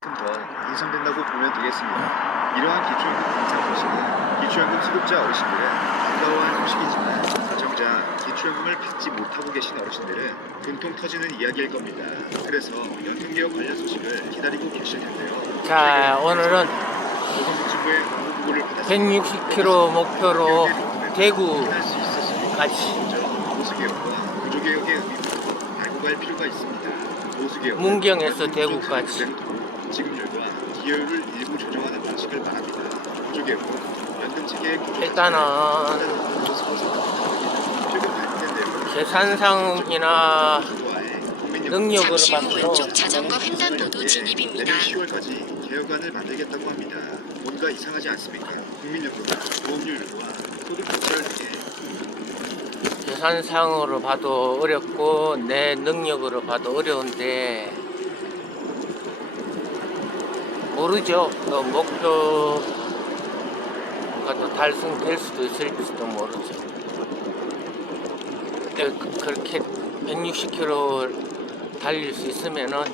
더 인상된다고 보면 되겠습니다. 이러한 기초연금 인상 소식은 기초연금 수급자 어르신들은 반가워할 소식이지만 정작 기초연금을 받지 못하고 계신 어르신들은 분통 터지는 이야기일 겁니다. 그래서 연금개혁 관련 소식을 기다리고 계실 텐데요. 자, 오늘은 보건복지부의 공고를 받았습니다. 160km 목표로 대구 할수 있었습니까? 같이 보수개혁과 구조개혁의 의미부터 알고 갈 필요가 있습니다. 보수개혁은 문경에서 대구까지. 지급률과 기여율을 일부 조정하는 방식을 말합니다. 구조개혁은 연금 체계의 구조 일단은 계산상이나 능력으로 잠시 후 봐서 왼쪽 자전거 횡단보도 진입입니다. 내년 10월까지 개혁안을 만들겠다고 합니다. 뭔가 이상하지 않습니까? 국민연금은 보험료율과 소득 조치를 통해 계산상으로 봐도 어렵고 내 능력으로 봐도 어려운데 모르죠. 또 목표가 또 달성될 수도 있을지도 모르죠. 그렇게 160km 달릴 수 있으면은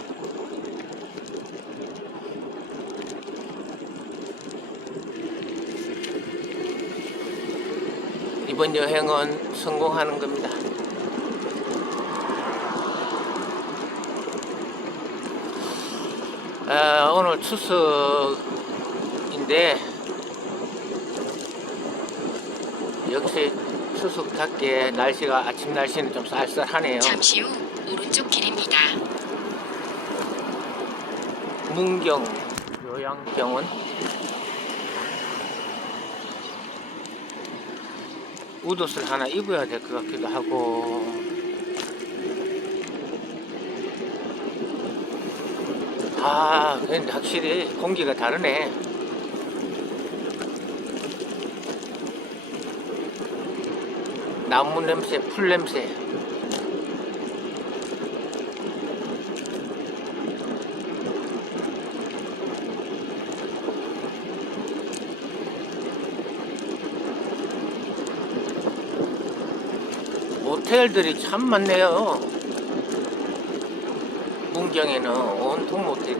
이번 여행은 성공하는 겁니다. 오늘 추석인데 역시 추석답게 날씨가 아침 날씨는 좀 쌀쌀하네요. 잠시 후 오른쪽 길입니다. 문경 요양병원 옷을 하나 입어야 될 것 같기도 하고 근데 확실히 공기가 다르네. 나무 냄새, 풀 냄새. 모텔들이 참 많네요. 문경에는 온통 모텔.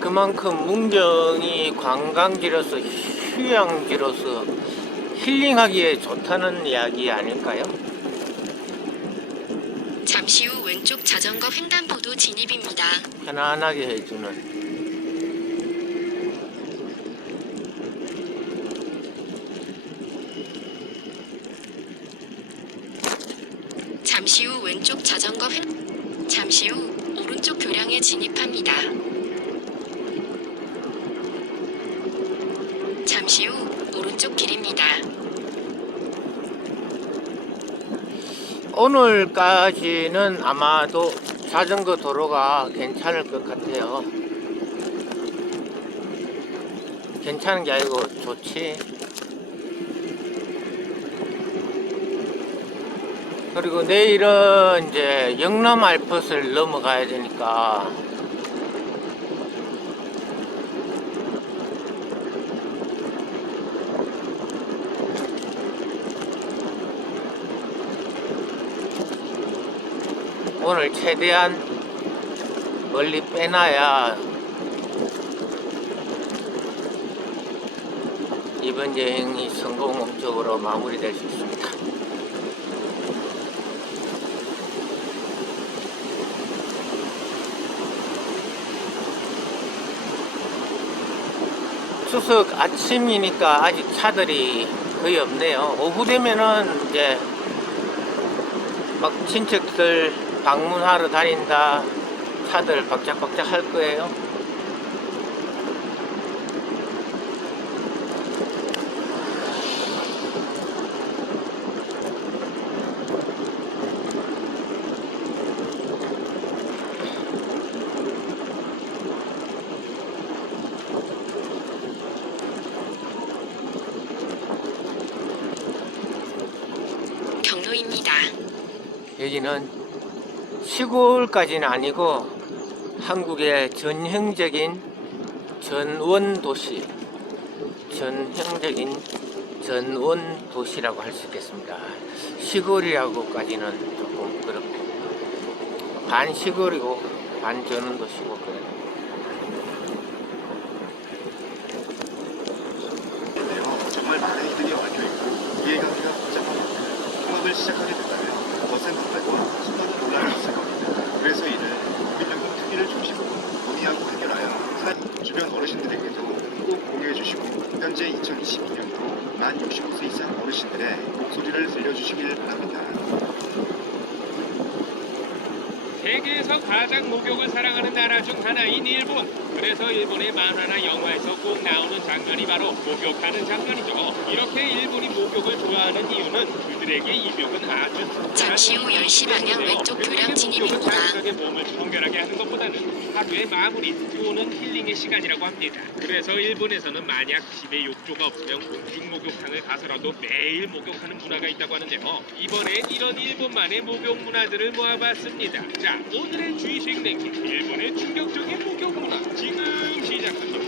그만큼 문경이 관광지로서 휴양지로서 힐링하기에 좋다는 이야기 아닐까요? 잠시 후 왼쪽 자전거 횡단보도 진입입니다. 편안하게 해주는. 잠시 후 왼쪽 자전거 잠시 후 오른쪽 교량에 진입합니다. 잠시 후 오른쪽 길입니다. 오늘까지는 아마도 자전거 도로가 괜찮을 것 같아요. 괜찮은 게 아니고 좋지. 그리고 내일은 이제 영남 알프스를 넘어가야 되니까 오늘 최대한 멀리 빼놔야 이번 여행이 성공적으로 마무리될 수 있습니다. 추석 아침이니까 아직 차들이 거의 없네요. 오후 되면은 이제 막 친척들 방문하러 다닌다 차들 박짝박짝 할 거예요. 경로입니다. 여기는 시골까지는 아니고 한국의 전형적인 전원 도시, 전형적인 전원 도시라고 할 수 있겠습니다. 시골이라고까지는 조금 그렇고 반 시골이고 반 전원 도시고 그래요. 정말 많은 이들이 얽혀 있고 이해관계가 복잡합니다. 통합을 시작하게 된다면 거센 폭발과 수많은 논란이 있을 겁니다. 그래서 이를 국민연금 특위를 중심으로 논의하고 해결하여 주변 어르신들에게도 꼭 공유해 주시고 현재 2022년도 만 65세 이상 어르신들의 목소리를 들려주시길 바랍니다. 세계에서 가장 목욕을 사랑하는 나라 중 하나인 일본. 그래서 일본의 만화나 영화에서 꼭 나오는 장면이 바로 목욕하는 장면이죠. 이렇게 일본이 목욕을 좋아하는 이유는 그들에게 이 욕은 아주 잠시 후 10시 방향 왼쪽 교량 진입입니다. 자극하게 몸을 청결하게 하는 것보다는 하루의 마무리, 또는 힐링의 시간이라고 합니다. 그래서 일본에서는 만약 집에 욕조가 없으면 공중 목욕탕을 가서라도 매일 목욕하는 문화가 있다고 하는데요. 이번엔 이런 일본만의 목욕 문화들을 모아봤습니다. 자, 오늘의 주의식 랭킹, 일본의 충격적인 목욕 문화 지금 시작합니다.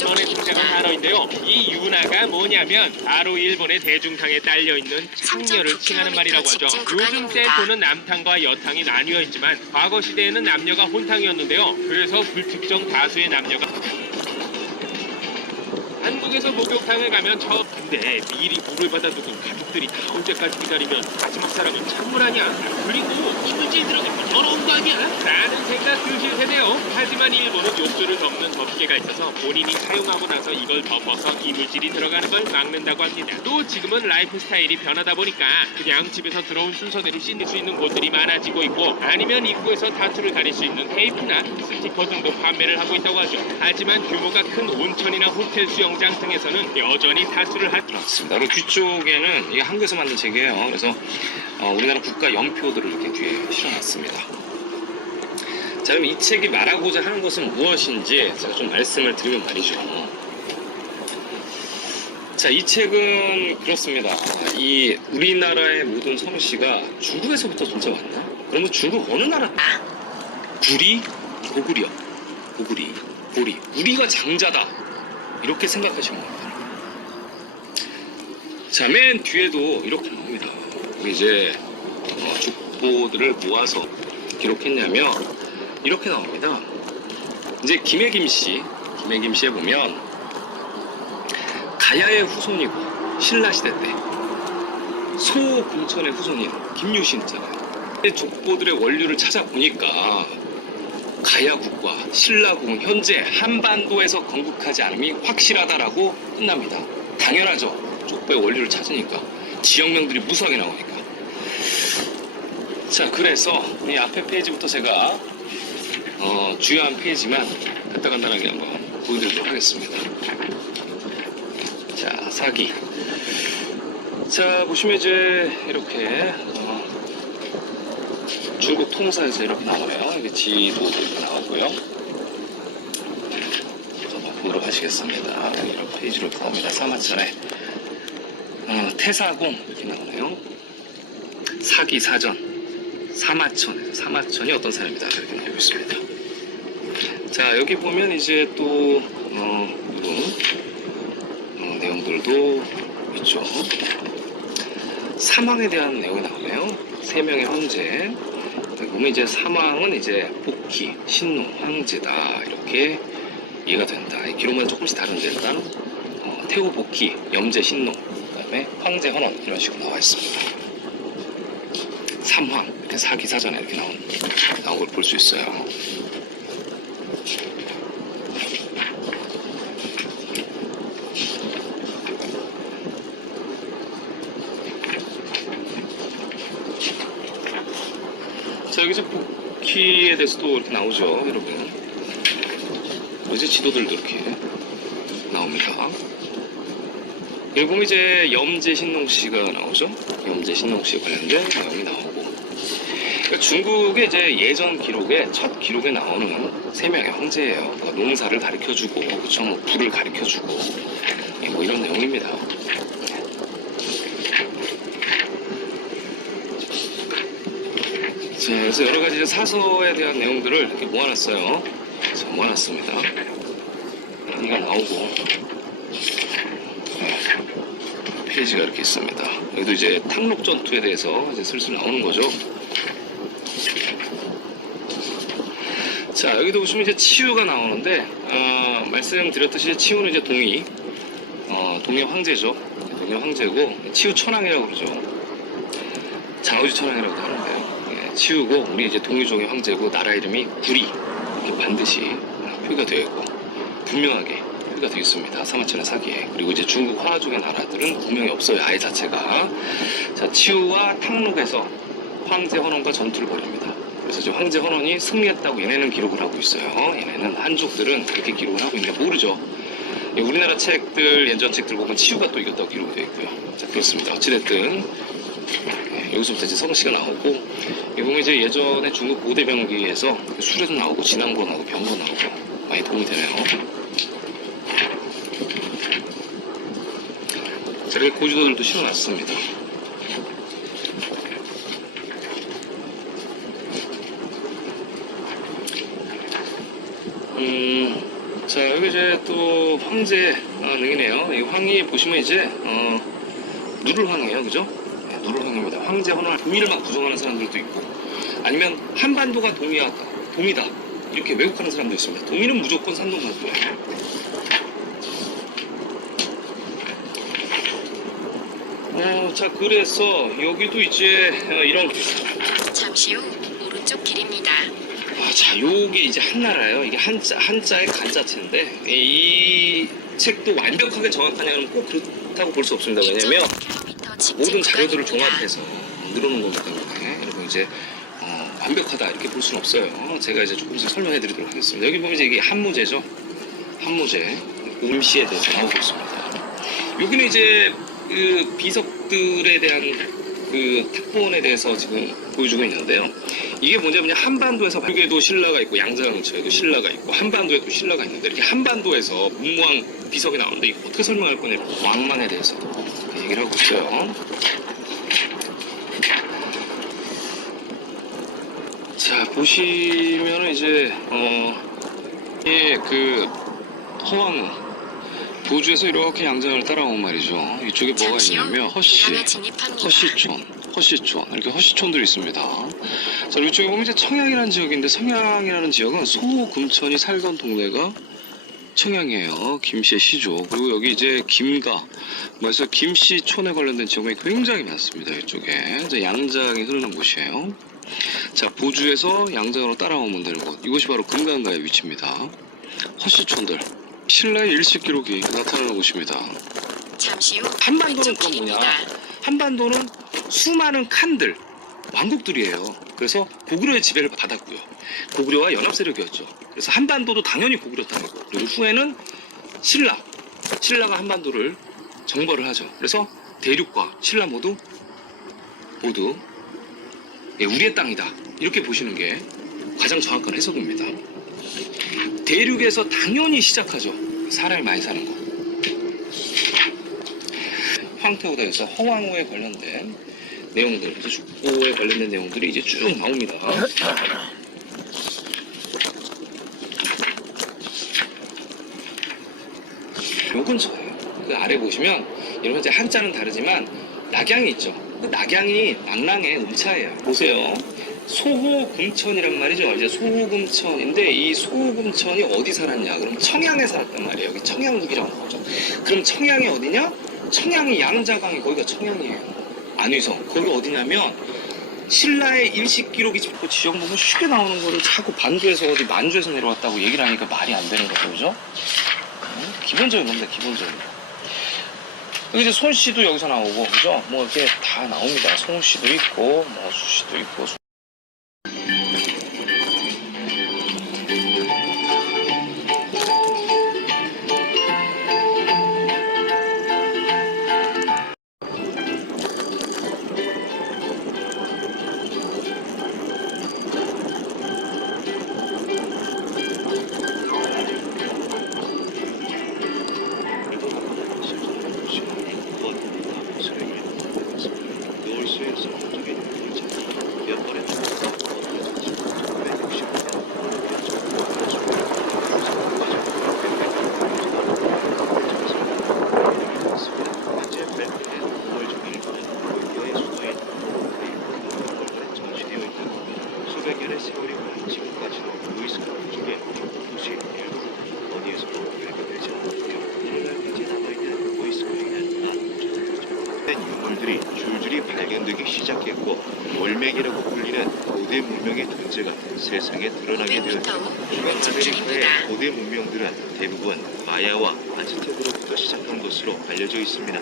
이번에 등장한 단어인데요. 이 윤화가 뭐냐면 바로 일본의 대중탕에 딸려있는 창녀를 칭하는 말이라고 하죠. 요즘 센토는 남탕과 여탕이 나뉘어 있지만 과거 시대에는 남녀가 혼탕이었는데요. 그래서 불특정 다수의 남녀가 한국에서 목욕탕을 가면 근데 미리 물을 받아두고 가족들이 다 올 때까지 기다리면 마지막 사람은 찬물 아니야? 그리고 이물질 들어가면 더러운 거 아니야? 라는 생각 드실 텐데요. 하지만 일본은 욕조를 덮는 덮개가 있어서 본인이 사용하고 나서 이걸 덮어서 이물질이 들어가는 걸 막는다고 합니다. 또 지금은 라이프 스타일이 변하다 보니까 그냥 집에서 들어온 순서대로 씻을 수 있는 곳들이 많아지고 있고 아니면 입구에서 타투를 가릴 수 있는 테이프나 스티커 등도 판매를 하고 있다고 하죠. 하지만 규모가 큰 온천이나 호텔 수영장 등에서는 여전히 타투를 할 맞습니다. 그리고 뒤쪽에는 이게 한국에서 만든 책이에요. 그래서 우리나라 국가 연표들을 이렇게 뒤에 실어놨습니다. 자, 그럼 이 책이 말하고자 하는 것은 무엇인지 제가 좀 말씀을 드리면 말이죠. 자, 이 책은 그렇습니다. 이 우리나라의 모든 성씨가 중국에서부터 존재왔나? 그러면 중국 어느 나라? 구리? 고구려. 고구리. 고리. 우리가 장자다. 이렇게 생각하시면 됩니다. 자, 맨 뒤에도 이렇게 나옵니다. 이제 족보들을 모아서 기록했냐면 이렇게 나옵니다. 이제 김해김 씨에 보면 가야의 후손이고 신라시대 때 소금천의 후손인 김유신 있잖아요. 족보들의 원류를 찾아보니까 가야국과 신라국은 현재 한반도에서 건국하지 않음이 확실하다라고 끝납니다. 당연하죠. 족보의 원료를 찾으니까 지역명들이 무수하게 나오니까. 자, 그래서 이 앞에 페이지부터 제가 주요한 페이지만 간단하게 한번 보여드리도록 하겠습니다. 자, 사기. 자, 보시면 이제 이렇게 중국 통사에서 이렇게 나와요. 이게 지도 이렇게 나오고요. 보도록 하시겠습니다. 이런 페이지로 나옵니다. 사마천에 태사공 이렇게 나오네요. 사기 사전 사마천이 어떤 사람이다 이렇게 나오고 있습니다. 자, 여기 보면 이제 또 이런 내용들도 있죠. 사망에 대한 내용이 나오네요. 3명의 황제. 여기 보면 이제 사망은 이제 복희, 신농, 황제다 이렇게 이해가 된다. 이 기록만 조금씩 다른데 일단 태후, 복희, 염제, 신농, 그다음에 황제, 헌원 이런 식으로 나와 있습니다. 삼황 이렇게 사기사전에 이렇게 나온 걸 볼 수 있어요. 자, 여기서 복희에 대해서도 이렇게 나오죠, 여러분. 이제 지도들도 이렇게 나옵니다. 여기 보면 이제 염제 신농 씨가 나오죠. 염제 신농 씨 관련된 내용이 나오고. 그러니까 중국의 이제 예전 기록에 첫 기록에 나오는 3명의 황제예요. 그러니까 농사를 가르쳐주고, 그쵸, 뭐 불을 가르쳐주고, 뭐 이런 내용입니다. 자, 그래서 여러 가지 이제 사서에 대한 내용들을 이렇게 모아놨어요. 자, 모아놨습니다. 이가 나오고 페이지가 이렇게 있습니다. 여기도 이제 탕록 전투에 대해서 이제 슬슬 나오는 거죠. 자, 여기도 보시면 이제 치유가 나오는데 말씀드렸듯이 치유는 이제 동의 황제죠. 동의 황제고 치유 천황이라고 그러죠. 장우지 천황이라고도 하는데요. 예, 치유고 우리 이제 동유종의 황제고 나라 이름이 구리 이렇게 반드시 표기가 되어 있고 분명하게 표기가 되어 있습니다. 사마천의 사기에. 그리고 이제 중국 화족의 나라들은 분명히 없어요. 아예 자체가. 자, 치유와 탕록에서 황제 헌원과 전투를 벌입니다. 그래서 이제 황제 헌원이 승리했다고 얘네는 기록을 하고 있어요. 얘네는 한족들은 그렇게 기록을 하고 있는데 모르죠. 예, 우리나라 책들, 예전 책들 보면 치유가 또 이겼다고 기록이 되어 있고요. 자, 그렇습니다. 어찌됐든 여기서부터 이제 성씨가 나오고, 여기 보면 이제 예전에 중국 고대병기에서 수레도 나오고, 진앙고 나오고, 병거 나오고, 많이 도움이 되네요. 자, 이렇게 고지도들도 실어놨습니다. 자, 여기 이제 또 황제 능이네요. 이 황이 보시면 이제, 누를황이에요. 그죠? 누를황입니다. 황제 헌화 동의를 막 부정하는 사람들도 있고, 아니면 한반도가 동이다. 이렇게 왜곡하는 사람도 있습니다. 동의는 무조건 산동반도예요. 자, 그래서 여기도 이제 이런. 잠시 후 오른쪽 길입니다. 자, 요게 이제 한나라예요. 이게 한자의 간자체인데, 이 책도 완벽하게 정확하냐면 꼭 그렇다고 볼 수 없습니다. 왜냐면 모든 자료들을 종합해서 늘어놓은 거기 때문에 그리고 이제 완벽하다 이렇게 볼 수는 없어요. 제가 이제 조금씩 설명해 드리도록 하겠습니다. 여기 보면 이제 이게 한무제죠. 한무제 음시에 대해서 나오고 있습니다. 여기는 이제 그 비석들에 대한 그 탁본에 대해서 지금 보여주고 있는데요. 이게 뭐냐면 한반도에서 북에도 신라가 있고 양자강처에도 신라가 있고 한반도에도 신라가 있는데 이렇게 한반도에서 문무왕 비석이 나오는데 이거 어떻게 설명할 거냐. 왕만에 대해서 얘기를 하고 있어요. 자, 보시면은 이제 그 허왕 도주에서 이렇게 양장을 따라온 말이죠. 이쪽에 뭐가 있냐면 허시촌 이렇게 허시촌들이 있습니다. 자, 이쪽에 보면 이제 청양이라는 지역인데 청양이라는 지역은 소금천이 살던 동네가 청양이에요. 김씨의 시조. 그리고 여기 이제 김가 그래서 김씨촌에 관련된 지역이 굉장히 많습니다. 이쪽에 이제 양장이 흐르는 곳이에요. 자, 보주에서 양장으로 따라오면 되는 곳. 이곳이 바로 금강가의 위치입니다. 허시촌들. 신라의 일식 기록이 나타나는 곳입니다. 잠시 후 한반도는 왼쪽 그럼 뭐냐? 길입니다. 한반도는 수많은 칸들, 왕국들이에요. 그래서 고구려의 지배를 받았고요. 고구려와 연합 세력이었죠. 그래서 한반도도 당연히 고구려 땅이고, 그리고 후에는 신라가 한반도를 정벌을 하죠. 그래서 대륙과 신라 모두 우리의 땅이다. 이렇게 보시는 게 가장 정확한 해석입니다. 대륙에서 당연히 시작하죠. 사람이 많이 사는 거. 황태호대에서 허왕후에 관련된 내용들, 죽보에 관련된 내용들이 이제 쭉 나옵니다. 요 근처예요. 그 아래 보시면 여러분 이제 한자는 다르지만 낙양이 있죠. 그 낙양이 낙랑의 음차예요. 보세요. 소호금천이란 말이죠. 이제 소호금천인데 이 소호금천이 어디 살았냐? 그럼 청양에 살았단 말이에요. 여기 청양국이라고 나오죠. 그럼 청양이 어디냐? 청양이 양자강이 거기가 청양이에요. 안위성 거기 어디냐면 신라의 일식 기록이 그 지역 보면 쉽게 나오는 거를 자꾸 반도에서 어디 만주에서 내려왔다고 얘기를 하니까 말이 안 되는 거죠, 그죠? 기본적인 겁니다, 기본적인 거. 여기 이제 손씨도 여기서 나오고, 그죠? 뭐 이렇게 다 나옵니다. 손씨도 있고, 뭐 수씨도 있고. 노을수에서 저기 몇 번의 문명들이 줄줄이 발견되기 시작했고 올맥이라고 불리는 고대 문명의 존재가 세상에 드러나게 500m 되었죠. 후 중앙 왼쪽 아메리카의 차입니다. 고대 문명들은 대부분 마야와 아즈텍으로부터 시작한 것으로 알려져 있습니다.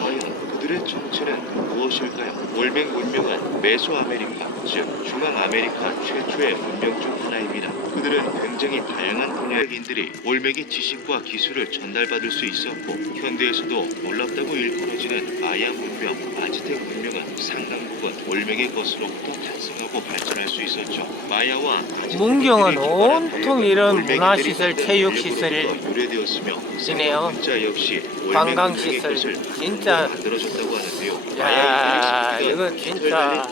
과연 그들의 정체는 무엇일까요? 올맥 문명은 메소아메리카, 즉 중앙아메리카 최초의 문명 중 하나입니다. 그들은 굉장히 다양한 분야인들이 올맥의 지식과 기술을 전달받을 수 있었고 현대에서도 놀랍다고 일컬어지는 마야 문명, 아즈텍 문명은 상당 부분 올맥의 것으로부터 탄생하고 발전할 수 있었죠. 마야와 아즈텍 문경은 문명이 기반한 온통 이런 올맥인들이 문화시설, 만든 체육시설이 인력으로부터 유래되었으며 이네요. 문자 역시 관광시설 진짜 만들어졌다고 하는데요. 야, 이거 진짜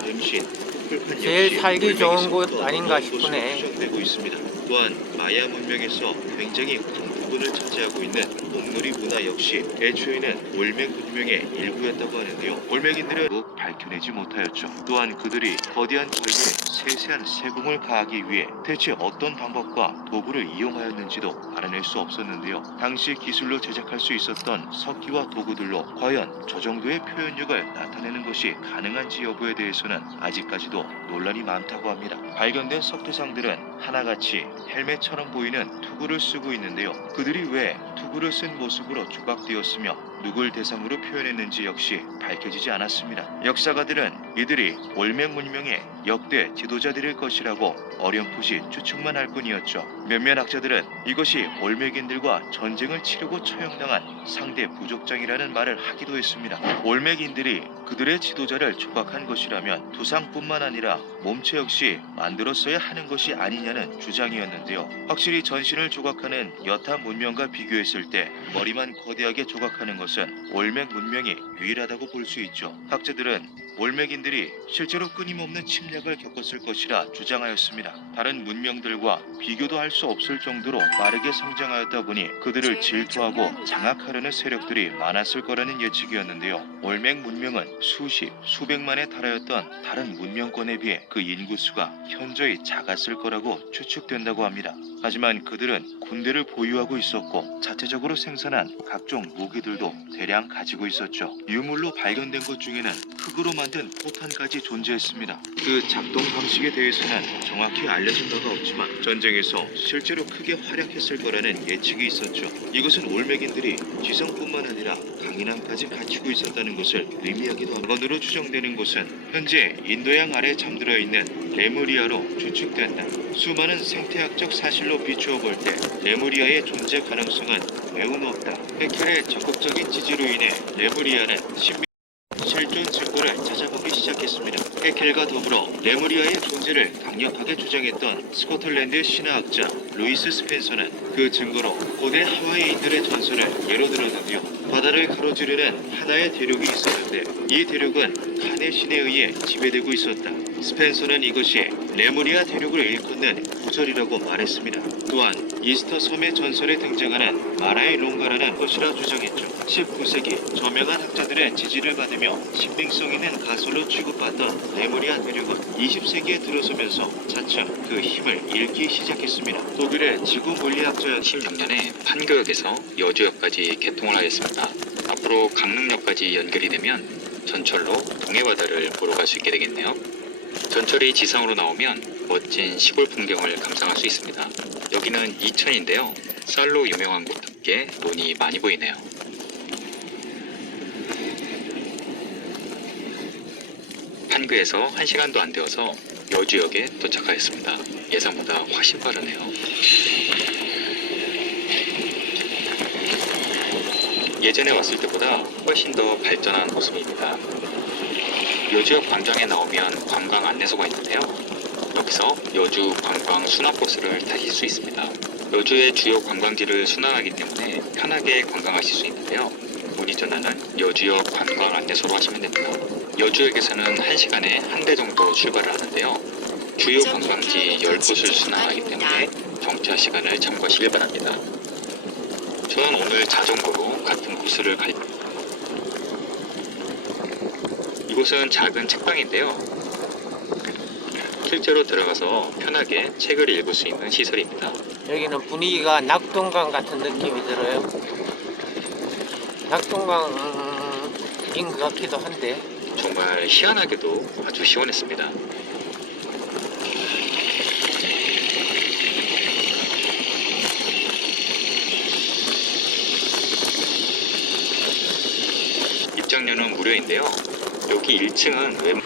제일 살기 좋은 곳 아닌가 싶으네. 되고 있습니다. 또한 마야 문명에서 굉장히 큰 부분을 차지하고 있는 몽놀이 문화 역시 애초에는 올맥 문명의 일부였다고 하는데요. 올맥인들은 꼭 밝혀내지 못하였죠. 또한 그들이 거대한 거인에 세세한 세공을 가하기 위해 대체 어떤 방법과 도구를 이용하였는지도 알아낼 수 없었는데요. 당시 기술로 제작할 수 있었던 석기와 도구들로 과연 저 정도의 표현력을 나타내는 것이 가능한지 여부에 대해서는 아직까지도 논란이 많다고 합니다. 발견된 석대상들은 하나같이 헬멧처럼 보이는 투구를 쓰고 있는데요. 그들이 왜 투구를 쓴 모습으로 조각되었으며 누굴 대상으로 표현했는지 역시 밝혀지지 않았습니다. 역사가들은 이들이 올맥 문명의 역대 지도자들일 것이라고 어렴풋이 추측만 할 뿐이었죠. 몇몇 학자들은 이것이 올맥인들과 전쟁을 치르고 처형당한 상대 부족장이라는 말을 하기도 했습니다. 올맥인들이 그들의 지도자를 조각한 것이라면 두상뿐만 아니라 몸체 역시 만들었어야 하는 것이 아니냐는 주장이었는데요. 확실히 전신을 조각하는 여타 문명과 비교했을 때 머리만 거대하게 조각하는 것은 올맥 문명이 유일하다고 볼 수 있죠. 학자들은 올맥인들이 실제로 끊임없는 침략을 겪었을 것이라 주장하였습니다. 다른 문명들과 비교도 할 수 없을 정도로 빠르게 성장하였다 보니 그들을 질투하고 장악하려는 세력들이 많았을 거라는 예측이었는데요. 올맥 문명은 수십, 수백만에 달하였던 다른 문명권에 비해 그 인구수가 현저히 작았을 거라고 추측된다고 합니다. 하지만 그들은 군대를 보유하고 있었고 자체적으로 생산한 각종 무기들도 대량 가지고 있었죠. 유물로 발견된 것 중에는 흙으로 만든 포탄까지 존재했습니다. 그 작동 방식에 대해서는 정확히 알려진 바가 없지만 전쟁에서 실제로 크게 활약했을 거라는 예측이 있었죠. 이것은 올맥인들이 지성뿐만 아니라 강인함까지 갖추고 있었다는 것을 의미하기도 합니다. 원으로 추정되는 곳은 현재 인도양 아래 잠들어 있는 레무리아로 추측된다. 수많은 생태학적 사실로 비추어 볼 때 레무리아의 존재 가능성은 매우 높다. 헥켈의 적극적인 지지로 인해 레무리아는 실존 증거를 찾아보기 시작했습니다. 헥켈과 더불어 레무리아의 존재를 강력하게 주장했던 스코틀랜드의 신화학자 루이스 스펜서는 그 증거로 고대 하와이인들의 전설을 예로 들었는데요. 바다를 가로지르는 하나의 대륙이 있었는데 이 대륙은 칸의 신에 의해 지배되고 있었다. 스펜서는 이것이 레무리아 대륙을 일컫는 구절이라고 말했습니다. 또한 이스터 섬의 전설에 등장하는 마라의 롱가라는 것이라 주장했죠. 19세기 저명한 학자들의 지지를 받으며 신빙성 있는 가설로 취급받던 레무리아 대륙은 20세기에 들어서면서 차츰 그 힘을 잃기 시작했습니다. 독일의 지구 물리학자였던 16년에 판교역에서 여주역까지 개통을 하였습니다. 앞으로 강릉역까지 연결이 되면 전철로 동해바다를 보러 갈 수 있게 되겠네요. 전철이 지상으로 나오면 멋진 시골 풍경을 감상할 수 있습니다. 여기는 이천인데요. 쌀로 유명한 곳답게 논이 많이 보이네요. 판교에서 1시간도 안 되어서 여주역에 도착하였습니다. 예상보다 훨씬 빠르네요. 예전에 왔을 때보다 훨씬 더 발전한 모습입니다. 여주역 광장에 나오면 관광 안내소가 있는데요. 여기서 여주 관광 순환버스를 타실 수 있습니다. 여주의 주요 관광지를 순환하기 때문에 편하게 관광하실 수 있는데요. 문의 전화는 여주역 관광 안내소로 하시면 됩니다. 여주역에서는 1시간에 한 대 정도 출발을 하는데요. 주요 관광지 10곳을 순환하기 때문에 정차 시간을 참고하시길 바랍니다. 저는 오늘 자전거로 같은 코스를 갈 이곳은 작은 책방인데요. 실제로 들어가서 편하게 책을 읽을 수 있는 시설입니다. 여기는 분위기가 낙동강 같은 느낌이 들어요. 낙동강인 것 같기도 한데 정말 희한하게도 아주 시원했습니다. 입장료는 무료인데요. 여기 1층은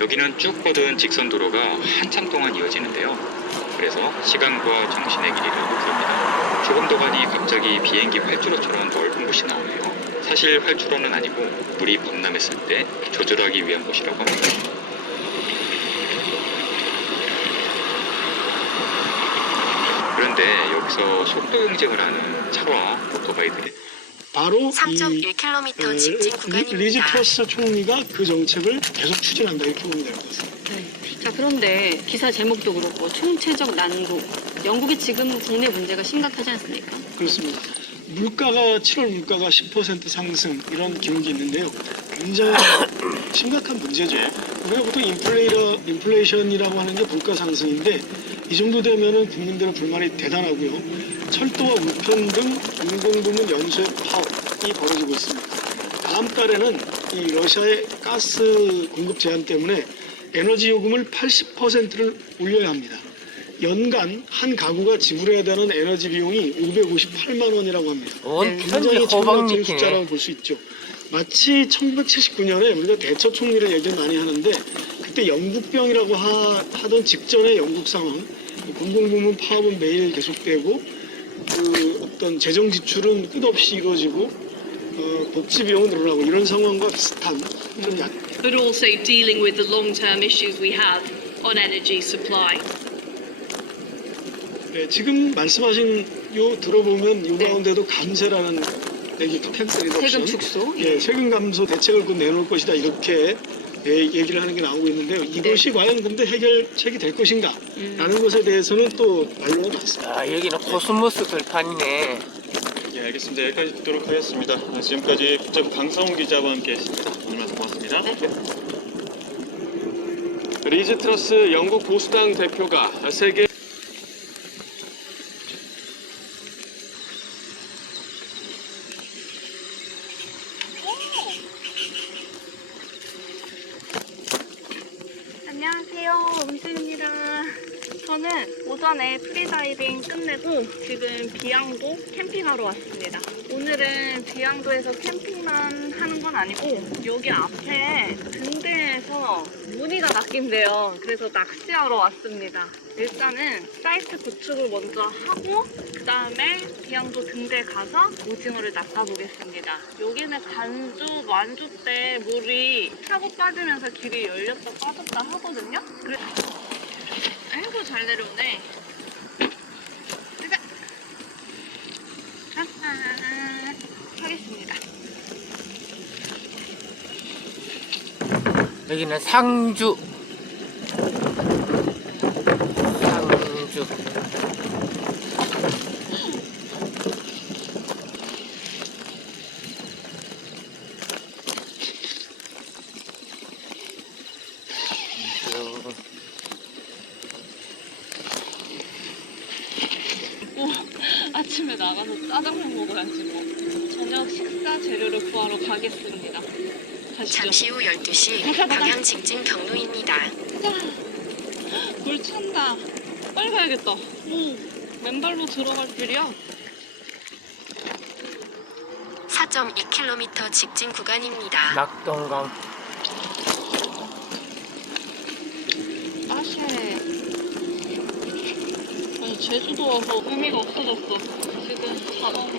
여기는 쭉 뻗은 직선 도로가 한참 동안 이어지는데요. 그래서 시간과 정신의 길이라고 부릅니다. 조금 더 가니 갑자기 비행기 활주로처럼 넓은 곳이 나오네요. 사실 활주로는 아니고 물이 범람했을 때 조절하기 위한 곳이라고 합니다. 그런데 여기서 속도 경쟁을 하는 차와 오토바이들이 바로 이 3.1km 직진 리즈 구간입니다. 트러스 총리가 그 정책을 계속 추진한다 이렇게 보면 될 것 같습니다. 네. 자, 그런데 기사 제목도 그렇고 총체적 난도. 영국이 지금 국내 문제가 심각하지 않습니까? 그렇습니다. 물가가 7월 물가가 10% 상승 이런 기록이 있는데요. 굉장히 심각한 문제죠. 우리가 보통 인플레이션이라고 하는 게 물가 상승인데 이 정도 되면은 국민들의 불만이 대단하고요. 철도와 우편 등 공공부문 연쇄 파업이 벌어지고 있습니다. 다음 달에는 이 러시아의 가스 공급 제한 때문에 에너지 요금을 80%를 올려야 합니다. 연간 한 가구가 지불해야 되는 에너지 비용이 558만 원이라고 합니다. 온천지 굉장히 호박 천문학적인 밑이네. 숫자라고 볼 수 있죠. 마치 1979년에 우리가 대처 총리를 얘기를 많이 하는데 그때 영국병이라고 하던 직전의 영국 상황, 공공부문 파업은 매일 계속되고 그 어떤 재정 지출은 끝없이 이루어지고 복지 비용은 늘어나고 이런 상황과 비슷한 좀 but also dealing with the long-term issues we have on energy supply. 네, 지금 말씀하신 요 들어보면 요 가운데도 감세라는 얘기 텍스 리덕션, 세금 축소. 예, 세금 감소 대책을 곧 내놓을 것이다 이렇게 얘기를 하는 게 나오고 있는데요. 이것이 과연 근데 해결책이 될 것인가 라는 것에 대해서는 또 반론이 많습니다. 아, 여기는 코스모스 들판이네. 예, 알겠습니다. 여기까지 듣도록 하겠습니다. 지금까지 국제부 강성훈 기자와 함께했습니다. 오늘 말씀 고맙습니다. 리즈 트러스 영국 보수당 대표가 세계 안녕하세요. 음수입니다. 저는 오전에 프리다이빙 끝내고 지금 비양도 캠핑하러 왔습니다. 오늘은 비양도에서 캠핑만 하는 건 아니고 여기 앞에 등대에서 무늬가 낚인대요. 그래서 낚시하러 왔습니다. 일단은 사이트 구축을 먼저 하고 그 다음에 비양도 등대 가서 오징어를 낚아보겠습니다. 여기는 간주, 만주 때 물이 차고 빠지면서 길이 열렸다 빠졌다 하거든요. 아이고 잘 내려오네. 가자. 하하. 하겠습니다. 여기는 상주. 상주. 아침에 나가서 짜장면 먹어야지 뭐. 저녁 식사 재료를 구하러 가겠습니다. 가시죠. 잠시 후 12시 방향 직진 경로입니다. 물 찬다. 빨리 가야겠다. 오, 맨발로 들어갈 줄이야. 4.2km 직진 구간입니다. 낙동강. 아쉐. 아니 제주도 와서 의미가 없어졌어. 지금 자동으로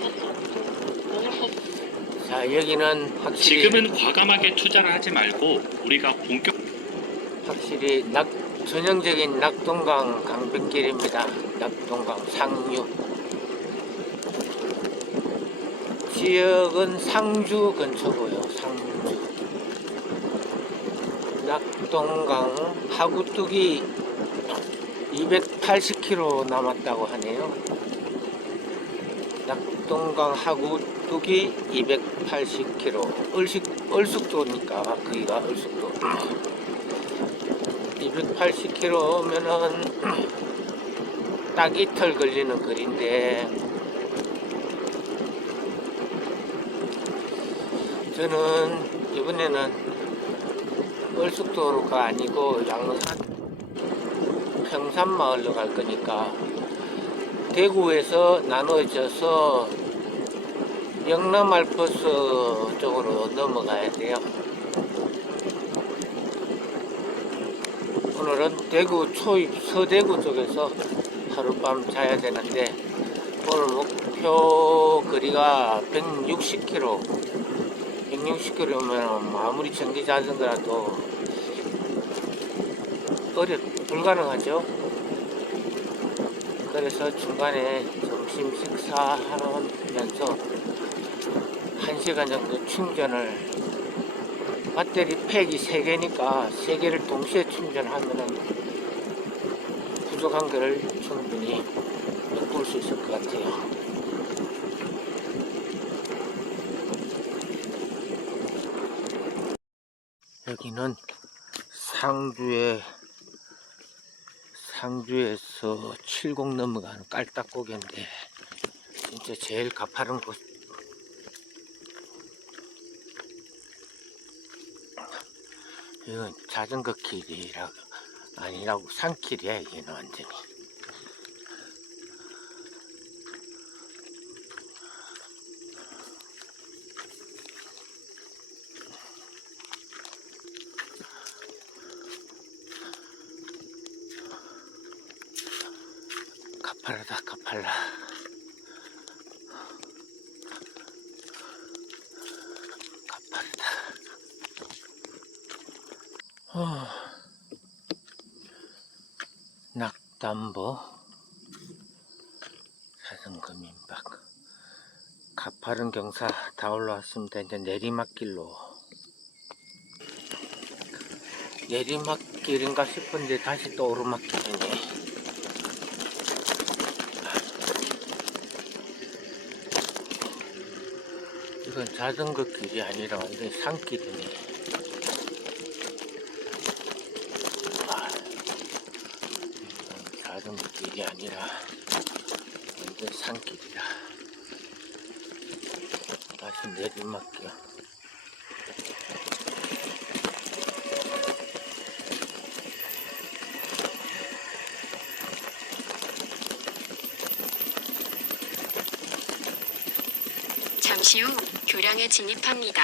먹을 거. 자, 여기는 확실히 지금은 과감하게 투자를 하지 말고 우리가 확실히 전형적인 낙동강 강변길입니다. 낙동강 상류. 지역은 상주 근처고요. 상주. 낙동강 하구뚝이 280km 남았다고 하네요. 낙동강 하구뚝이 280km. 얼숙도니까 거기가 얼숙도. 280km면은 딱 이틀 걸리는 거리인데 저는 이번에는 얼숙도로가 아니고 양산 평산마을로 갈 거니까 대구에서 나눠져서 영남 알프스 쪽으로 넘어가야 돼요. 오늘은 대구 초입 서대구 쪽에서 하룻밤 자야 되는데 오늘 목표 거리가 160km면 아무리 전기 자전거라도 불가능하죠. 그래서 중간에 점심 식사하면서 1시간 정도 충전을, 배터리 팩이 3개니까 3개를 동시에 충전하면은 부족한 거를 충분히 메꿀 수 있을 것 같아요. 여기는 상주에서 70 넘어가는 깔딱고개인데 진짜 제일 가파른 곳. 이건 자전거 길이라고 아니라고 산길이야. 이게는 완전히. 가파르다 가팔라. 가파르다. 낙담보 자전거 민박. 가파른 경사 다 올라왔습니다. 이제 내리막길로. 내리막길인가 싶은데 다시 또 오르막길이네. 이건 자전거 길이 아니라 완전 산길이네. 자전거 길이 아니라 완전 산길이다. 다시 내리막길. 잠시 후 교량에 진입합니다.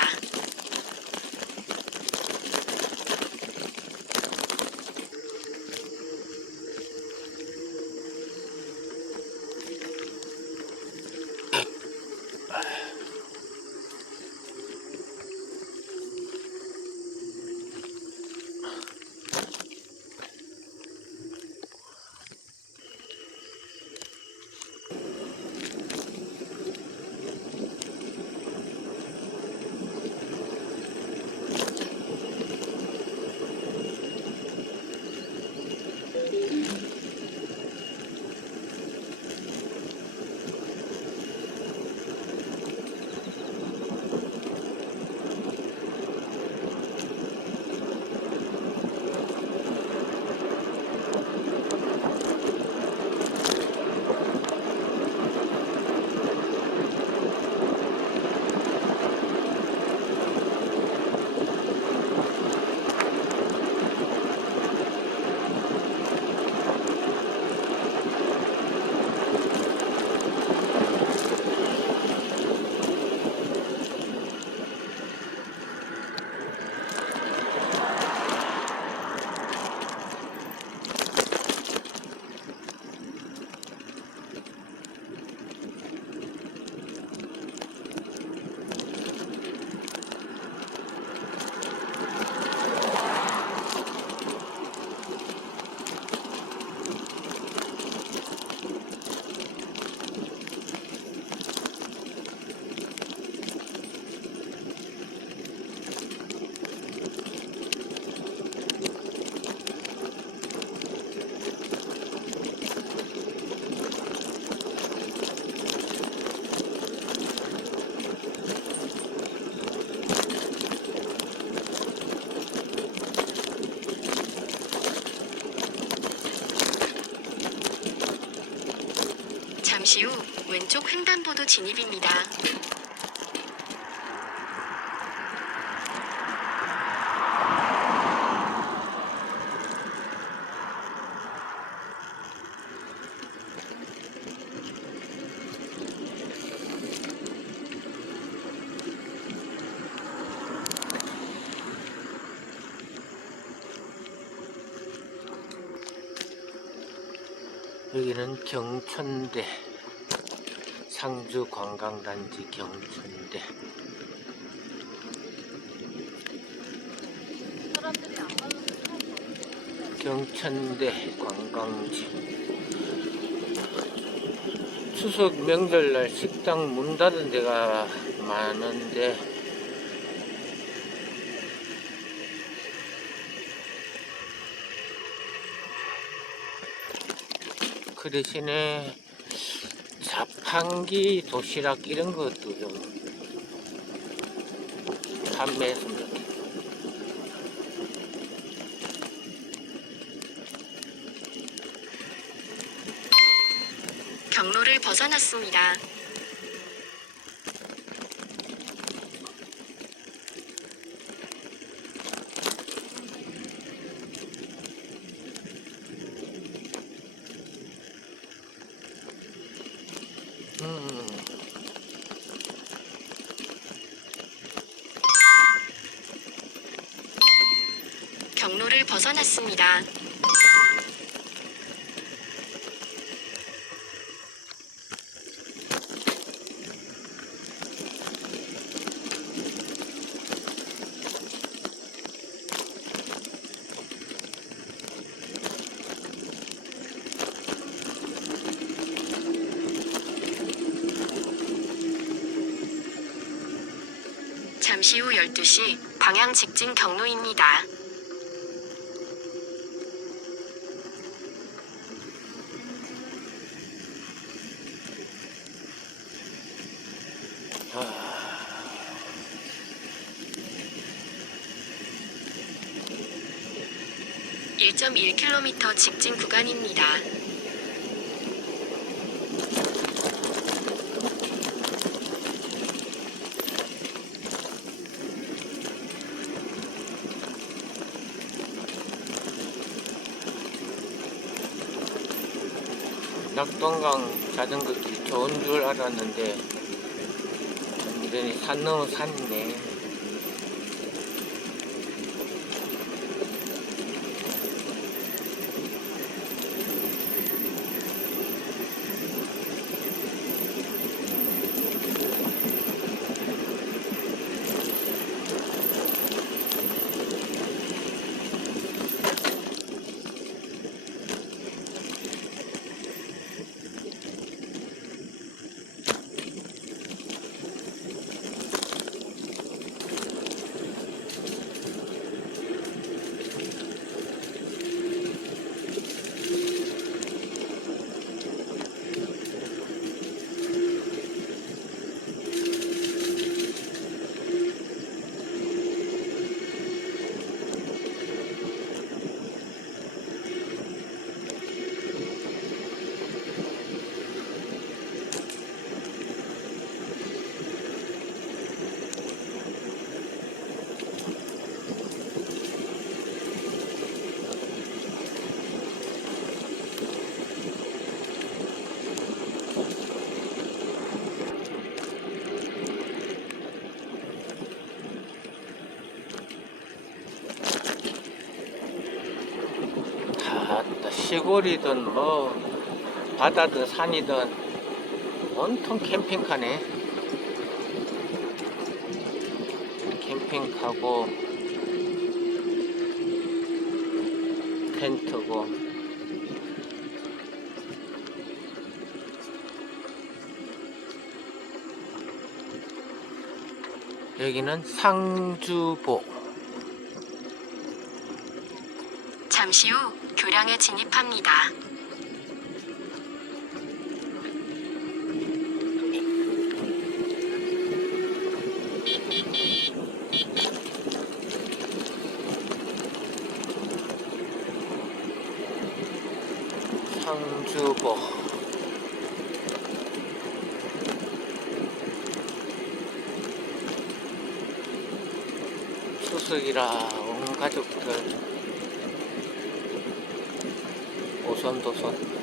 잠시 후 왼쪽 횡단보도 진입입니다. 여기는 경천대, 상주 관광단지 경천대. 경천대 관광지. 추석 명절날 식당 문 닫은 데가 많은데 그 대신에 자판기 도시락 이런 것도 좀 판매했습니다. 경로를 벗어났습니다. 경로를 벗어났습니다. 잠시 후 12시 방향 직진 경로입니다. (1.1km) 직진 구간입니다. 낙동강 자전거 길 좋은 줄 알았는데 완전히 산 넘어 산이네. 시골이든 뭐 바다든 산이든 온통 캠핑카네. 캠핑카고 텐트고 여기는 상주보. 잠시 후 교량에 진입합니다. 상주보. 추석이라 온 가족들 오손도손.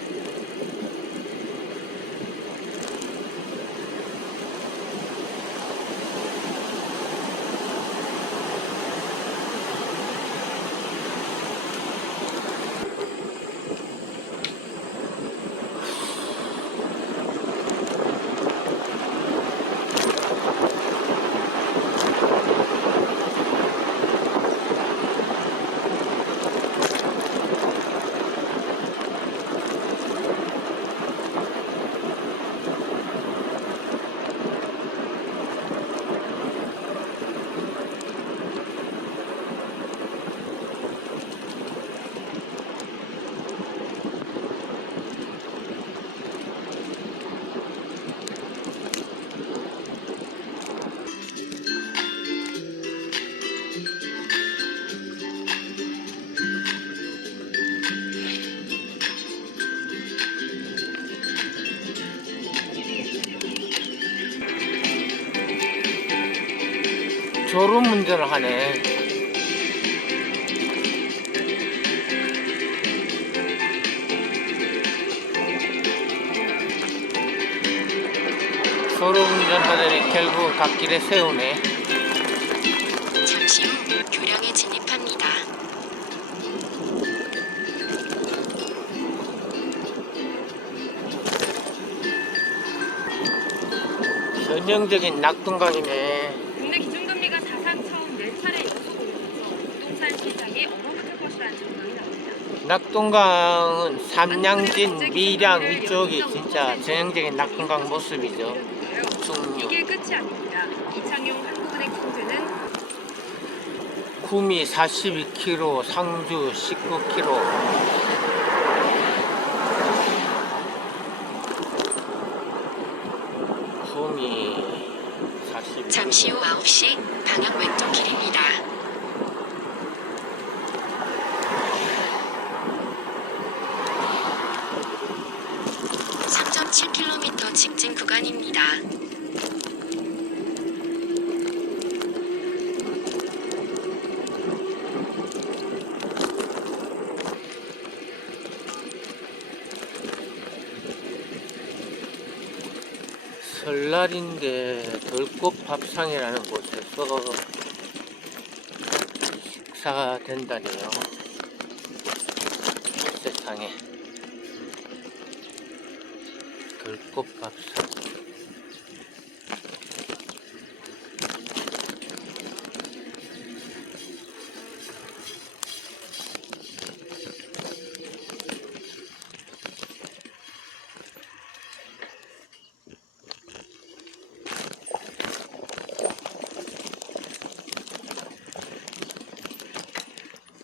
졸음 운전을 하네. 졸음 운전하더니 결국 갓길에 세우네. 잠시 후 교량에 진입합니다. 전형적인 낙동강이네. 국내 기준금리가 사상 처음 4차례 연속 오르면서 부동산 시장이 얼어붙을 것이라는 전망이 나옵니다. 낙동강은 삼양진, 밀양 이쪽이 진짜 전형적인 낙동강 모습이죠. 중류. 이게 끝이 아닙니다. 이창용 한국은행 총재는 구미 42km, 상주 19km. 구미 42km. 잠시 후 9시 방향 왼쪽 길입니다. (3.7km) 직진 구간입니다. 설날인데 들꽃밥상이라는 곳에서 식사가 된다네요. 세상에 들꽃밥상.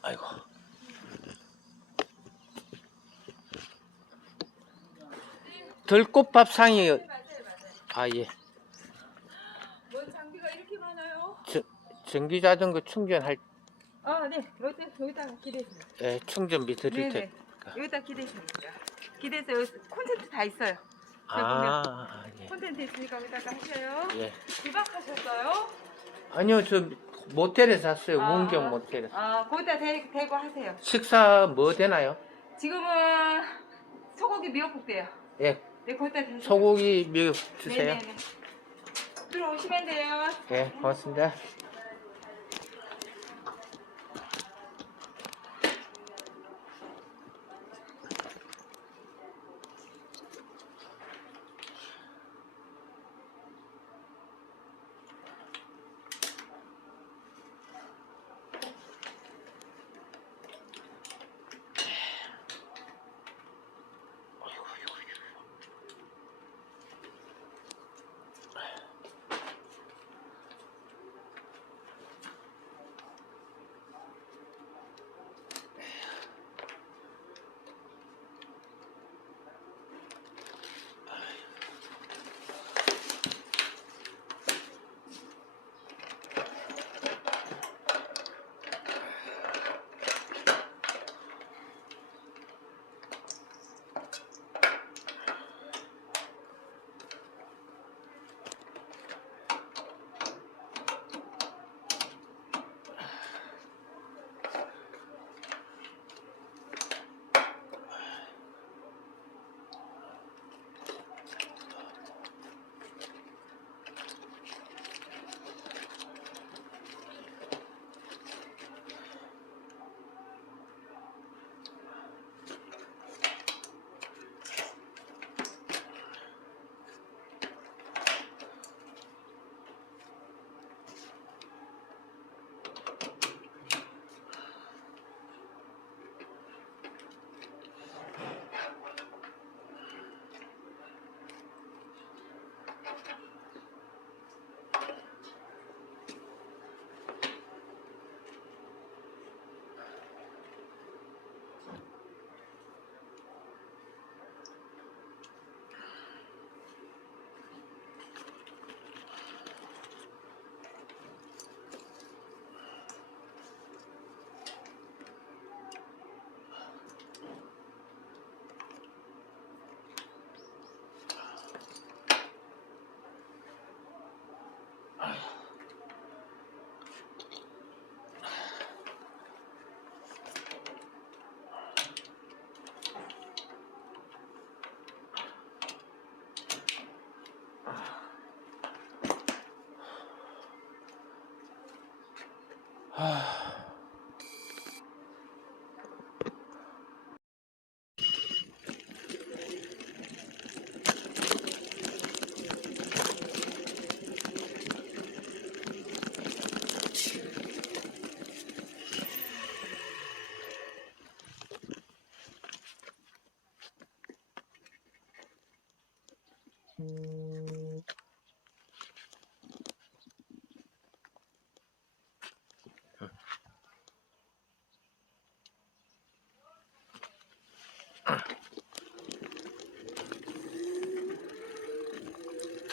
아이고. 들꽃밥상이 아 예. 뭔 장비가 이렇게 많아요? 전기자전거 충전할 네. 여기다가 기대세요. 예, 충전비 드릴 네네. 테니까. 여기다 기대십니다. 기대서 여기 콘센트 다 있어요. 예. 콘센트 있으니까 여기다가 하셔요. 예. 비박하셨어요? 아니요, 저 모텔에서 샀어요. 문경 모텔에서. 거기다 대고 하세요. 식사 뭐 되나요? 지금은 소고기 미역국 돼요. 예. 네, 거기다 대세요. 소고기 미역 주세요. 네네네. 들어오시면 돼요. 예, 고맙습니다.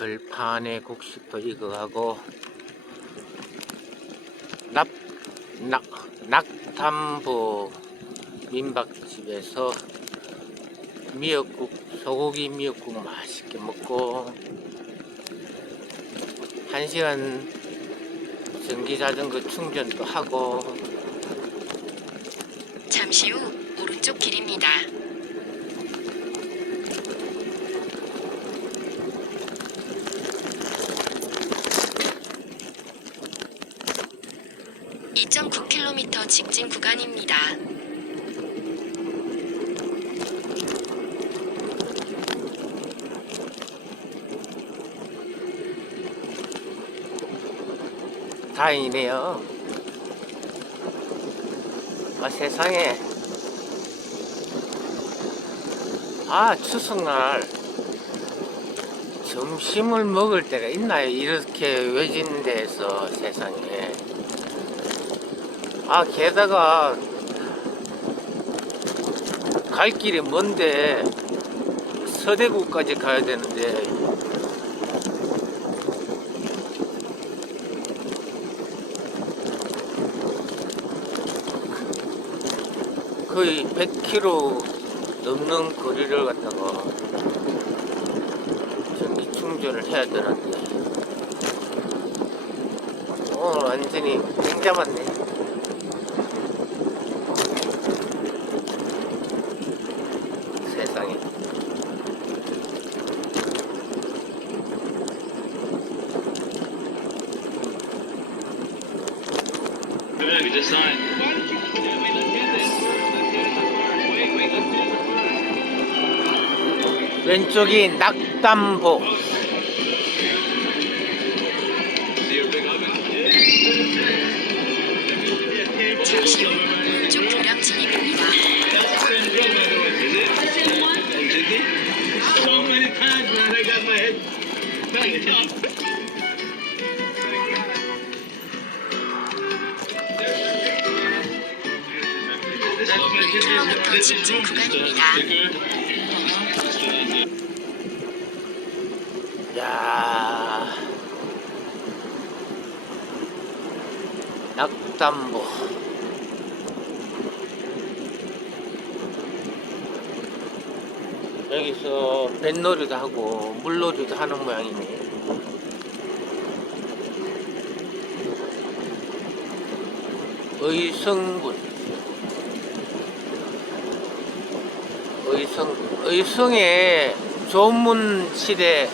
들판에 곡식도 이거 하고 낙담보 민박집에서 미역국, 소고기 미역국 맛있게 먹고 1시간 전기자전거 충전도 하고. 잠시 후 오른쪽 길입니다. (2.9km) 직진 구간입니다. 다행이네요. 세상에. 추석날 점심을 먹을 때가 있나요? 이렇게 외진 데서. 세상에. 게다가 갈 길이 먼데 서대구까지 가야 되는데 거의 100km 넘는 거리를 갖다가 전기 충전을 해야 되는데 오늘 완전히 땡잡았네. 세상에. 왼쪽이 낙담보. 잠시 후 오른쪽 도량 진입입니다. (1km) 직진 구간입니다. 야, 낙담보. 여기서 뱃놀이도 하고 물놀이도 하는 모양이네. 의성군. 의성에 조문시대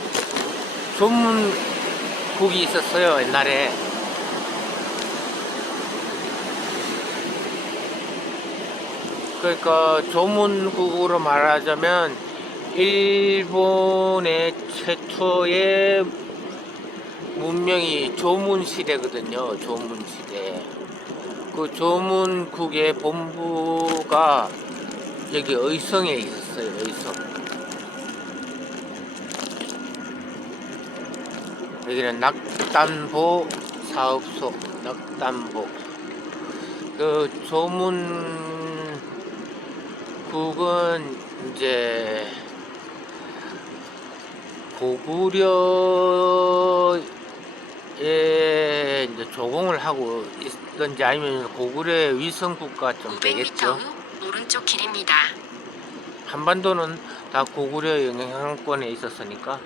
조문국이 있었어요, 옛날에. 그러니까 조문국으로 말하자면 일본의 최초의 문명이 조문시대거든요. 조문시대. 그 조문국의 본부가 여기 의성에 있었어요. 의성. 여기는 낙담보 사업소. 낙담보. 그 조문국은 이제 고구려에 이제 조공을 하고 있던지 아니면 고구려의 위성국가 좀 500m 되겠죠. 후 오른쪽 길입니다. 한반도는 다 고구려 영향권에 있었으니까.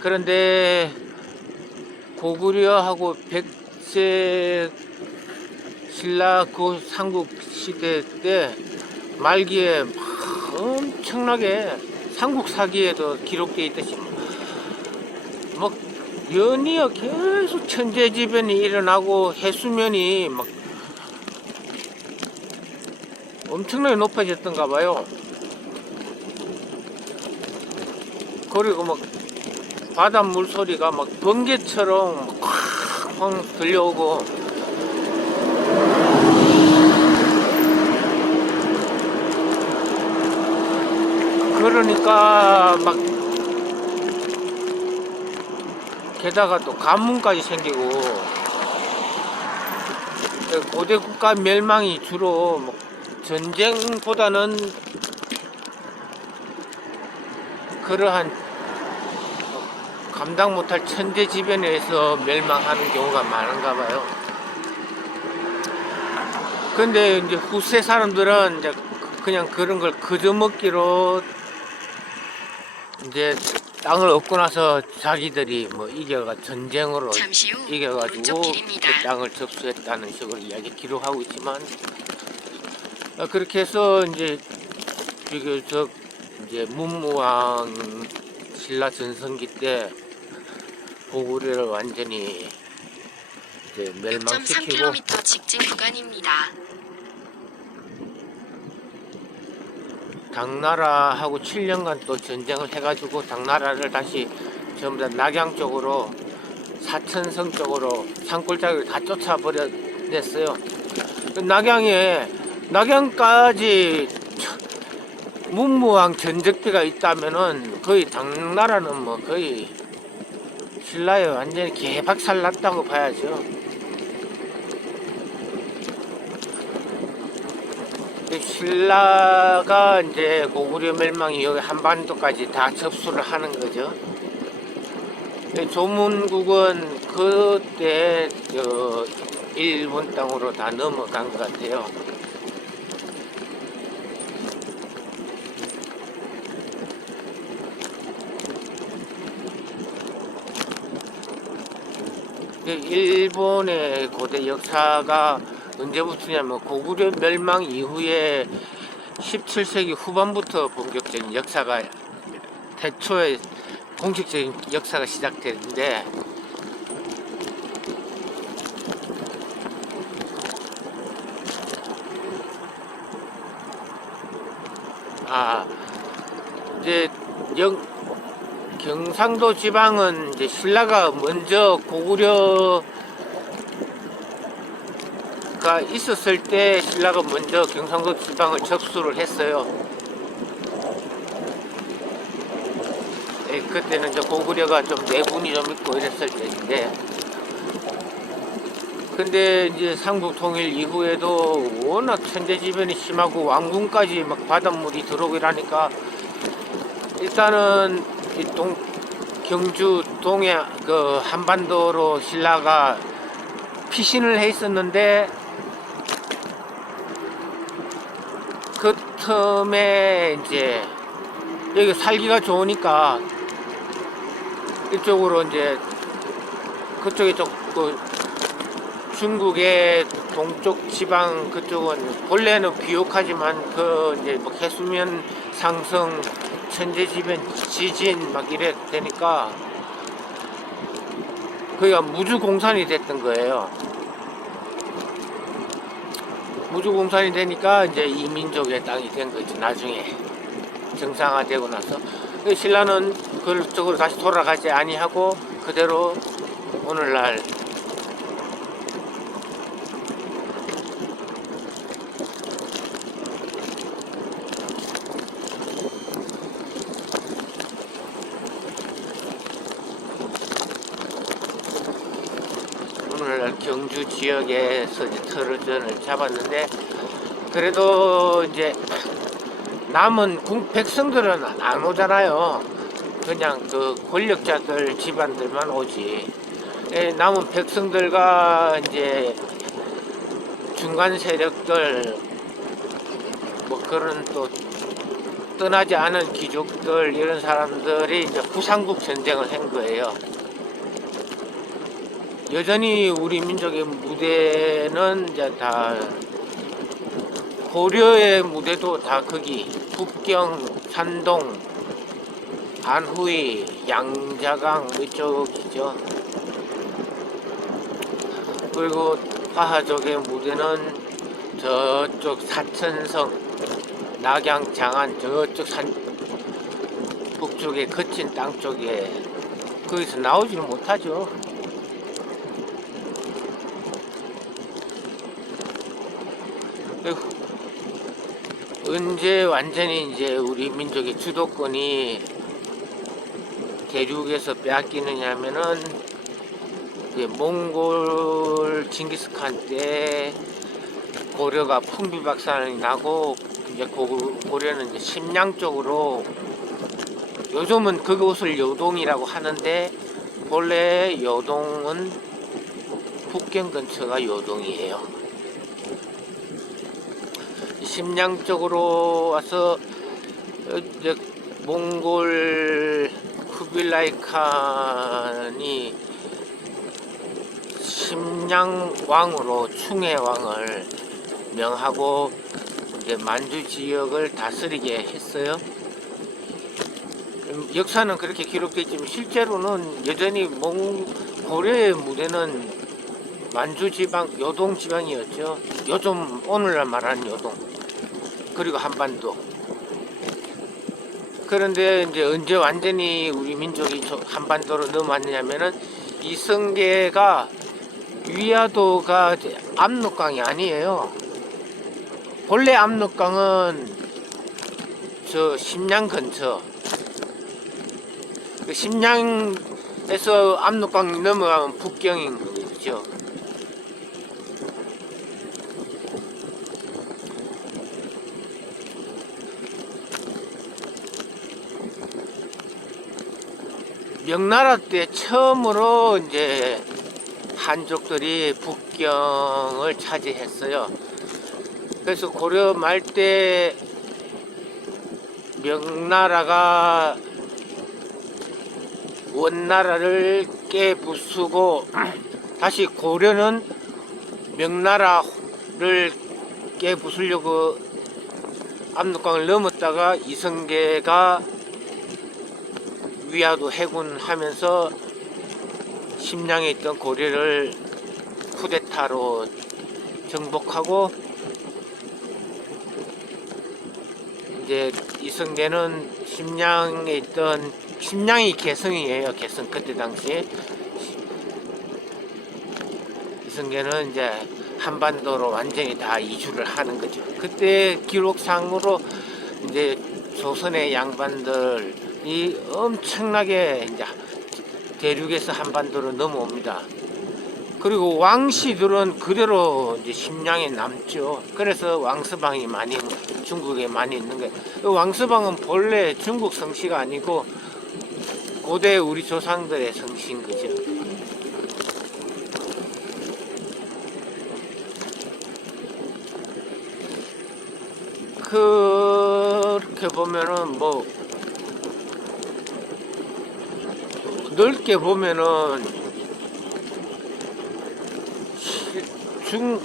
그런데 고구려하고 백제 신라 그 삼국 시대 때 말기에 엄청나게 삼국 사기에도 기록되어 있듯이 뭐 연이어 계속 천재지변이 일어나고 해수면이 막 엄청나게 높아졌던가 봐요. 그리고 막 바닷물 소리가 막 번개처럼 콱 들려오고, 그러니까 막 게다가 또 가뭄까지 생기고, 고대 국가 멸망이 주로 뭐 전쟁보다는 그러한 감당 못할 천재지변에 의해서 멸망하는 경우가 많은가 봐요. 근데 이제 후세 사람들은 이제 그냥 그런 걸 그저먹기로 이제 땅을 얻고 나서 자기들이 뭐 전쟁으로 잠시 후 오른쪽 이겨가지고 길입니다. 그 땅을 접수했다는 식으로 이야기 기록하고 있지만, 그렇게 해서 이제 비교적 이제 문무왕 신라 전성기 때 고구려를 완전히 이제 멸망시키고, 6.3km 직진 구간입니다. 당나라하고 7년간 또 전쟁을 해가지고 당나라를 다시 전부 다 낙양 쪽으로, 사천성 쪽으로 산골짜기를 다 쫓아버렸어요. 낙양까지 문무왕 전적비가 있다면은 거의 당나라는 뭐 거의 신라에 완전히 개박살 났다고 봐야죠. 신라가 이제 고구려 멸망이 여기 한반도까지 다 접수를 하는 거죠. 조문국은 그때 일본 땅으로 다 넘어간 것 같아요. 일본의 고대 역사가 언제부터냐면 고구려 멸망 이후에 17세기 후반부터 본격적인 역사가, 태초에 공식적인 역사가 시작되는데, 이제 경상도 지방은 이제 신라가 먼저 고구려가 있었을 때 신라가 먼저 경상도 지방을 접수를 했어요. 그때는 이제 고구려가 좀 내분이 좀 있고 이랬을 때인데, 근데 이제 삼국 통일 이후에도 워낙 천재지변이 심하고 왕궁까지 막 바닷물이 들어오고 이러니까, 일단은 이 경주 동해 그 한반도로 신라가 피신을 해 있었는데, 그 틈에 이제 여기 살기가 좋으니까 이쪽으로 이제 그쪽에 그 중국의 동쪽 지방 그쪽은 본래는 비옥하지만 그 이제 뭐 해수면 상승, 천재지변, 지진 막 이래 되니까 거기가 무주공산이 됐던 거예요. 무주공산이 되니까 이제 이민족의 땅이 된 거지. 나중에 정상화되고 나서 신라는 그쪽으로 다시 돌아가지 아니하고 그대로 오늘날 경주 지역에서 이제 터전을 잡았는데, 그래도 이제 남은 백성들은 안 오잖아요. 그냥 그 권력자들 집안들만 오지. 남은 백성들과 이제 중간 세력들, 뭐 그런 또 떠나지 않은 귀족들, 이런 사람들이 이제 부상국 전쟁을 한 거예요. 여전히 우리 민족의 무대는 이제 다 고려의 무대도 다 거기 북경, 산동 안후이, 양자강 이쪽이죠. 그리고 화하족의 무대는 저쪽 사천성, 낙양, 장안 저쪽 산 북쪽에 거친 땅 쪽에 거기서 나오지는 못하죠. 언제 완전히 이제 우리 민족의 주도권이 대륙에서 빼앗기느냐 하면은 이제 몽골 징기스칸 때 고려가 풍비박산이 나고 이제 고려는 이제 심양 쪽으로, 요즘은 그곳을 요동이라고 하는데 본래 요동은 북경 근처가 요동이에요. 심양 쪽으로 와서 이제 몽골 쿠빌라이 칸이 심양 왕으로 충해 왕을 명하고 이제 만주 지역을 다스리게 했어요. 역사는 그렇게 기록되어 있지만 실제로는 여전히 고려의 무대는 만주 지방, 요동 지방이었죠. 요즘 오늘날 말하는 요동, 그리고 한반도. 그런데 이제 언제 완전히 우리 민족이 한반도로 넘어왔냐면은 이성계가 위화도가 압록강이 아니에요. 본래 압록강은 저 심양 근처, 그 심양에서 압록강 넘어가면 북경인 거죠. 명나라 때 처음으로 이제 한족들이 북경을 차지했어요. 그래서 고려 말 때 명나라가 원나라를 깨부수고 다시 고려는 명나라를 깨부수려고 압록강을 넘었다가 이성계가 위화도 해군하면서 심양에 있던 고려를 쿠데타로 정복하고 이제 이성계는 심양에 있던, 심양이 개성이에요. 개성 그때 당시에 이성계는 이제 한반도로 완전히 다 이주를 하는 거죠. 그때 기록상으로 이제 조선의 양반들이 엄청나게 이제 대륙에서 한반도로 넘어옵니다. 그리고 왕씨들은 그대로 이제 심양에 남죠. 그래서 왕서방이 많이 중국에 많이 있는 거예요. 왕서방은 본래 중국 성씨가 아니고 고대 우리 조상들의 성씨인 거죠. 그렇게 보면은 뭐 넓게 보면은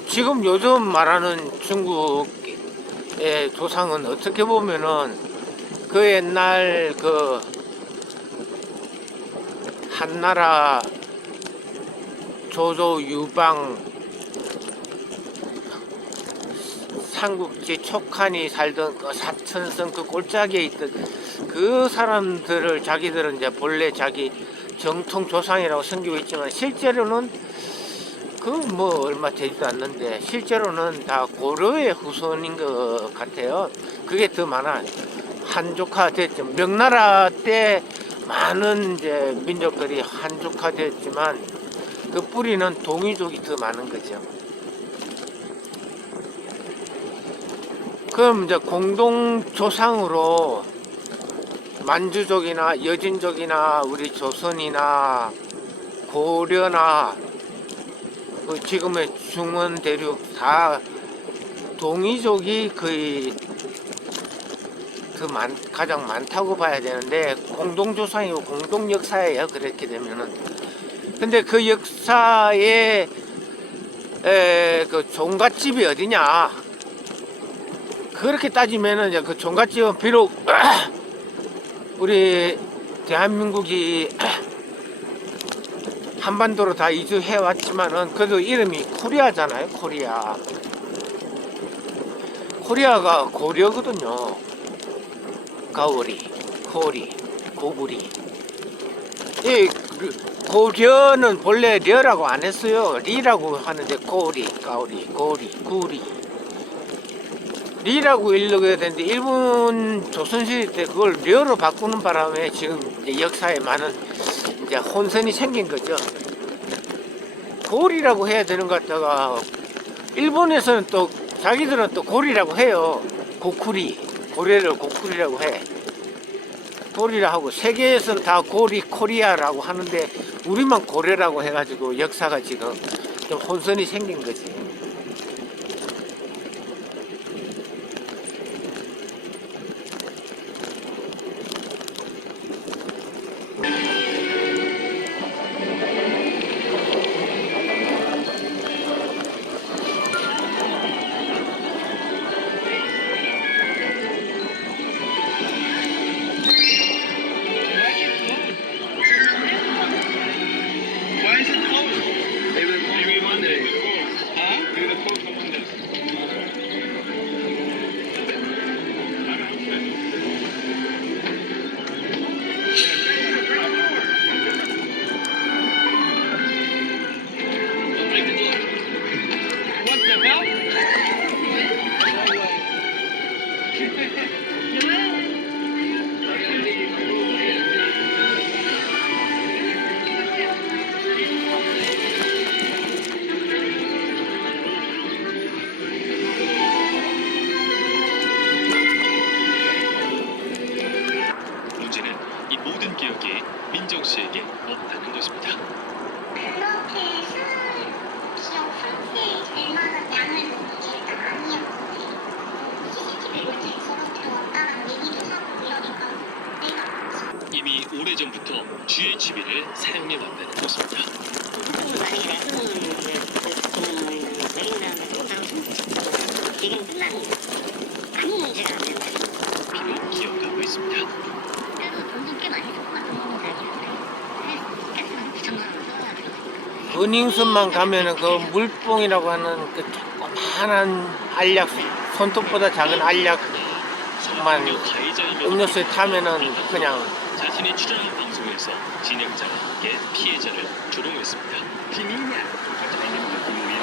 지금 요즘 말하는 중국의 조상은 어떻게 보면은 그 옛날 그 한나라 조조 유방 삼국지 촉한이 살던 그 사천성 그 골짜기에 있던 그 사람들을 자기들은 이제 본래 자기 정통 조상이라고 섬기고 있지만 실제로는 그 뭐 얼마 되지도 않는데 실제로는 다 고려의 후손인 것 같아요. 그게 더 많아. 한족화 됐죠. 명나라 때 많은 이제 민족들이 한족화 됐지만 그 뿌리는 동이족이 더 많은 거죠. 그럼 이제 공동 조상으로 만주족이나 여진족이나 우리 조선이나 고려나 그 지금의 중원 대륙 다 동이족이 거의 가장 많다고 봐야 되는데 공동 조상이고 공동 역사예요. 그렇게 되면은. 근데 그 역사에 그 종갓집이 어디냐? 그렇게 따지면은 이제 그 종갓집은 비록 우리 대한민국이 한반도로 다 이주해 왔지만은 그래도 이름이 코리아잖아요. 코리아. 코리아가 고려거든요. 가오리, 코리, 고구리. 이 고려는 본래 려라고 안 했어요. 리라고 하는데 고리, 가오리, 고리, 구리. 리라고 읽어야 되는데 일본 조선시대 때 그걸 려로 바꾸는 바람에 지금 이제 역사에 많은 이제 혼선이 생긴 거죠. 고리라고 해야 되는 것 같다가 일본에서는 또 자기들은 또 고리라고 해요. 고쿠리, 고래를 고쿠리라고 해. 고리라 하고 세계에서는 다 고리 코리아라고 하는데 우리만 고래라고 해가지고 역사가 지금 좀 혼선이 생긴 거지. 문제는 이 모든 기억이 민정 씨에게 없다는 것입니다. 그렇게 기억 상태에 될 만한 양을 먹는 게 일단 아니었고 CCTV를 잘 걸어들어왔다는 얘기도 하고 이러니까 내가 이미 오래전부터 GHB를 사용해왔다는 것입니다. 만약에 지금 끝나는 아무 문제가 안 된다. 그를 기억하고 있습니다. 그래도 돈도 꽤 많이 줬고 같은 자기한테 가스만 9천만 원 써가지고 버닝썬만 가면은 그 물뽕이라고 하는 그 조그만한 알약, 손톱보다 작은 알약만 음료수에 타면은 그냥 자신이 출연한 방송에서 진행자와 함께 피해자를 조롱했습니다.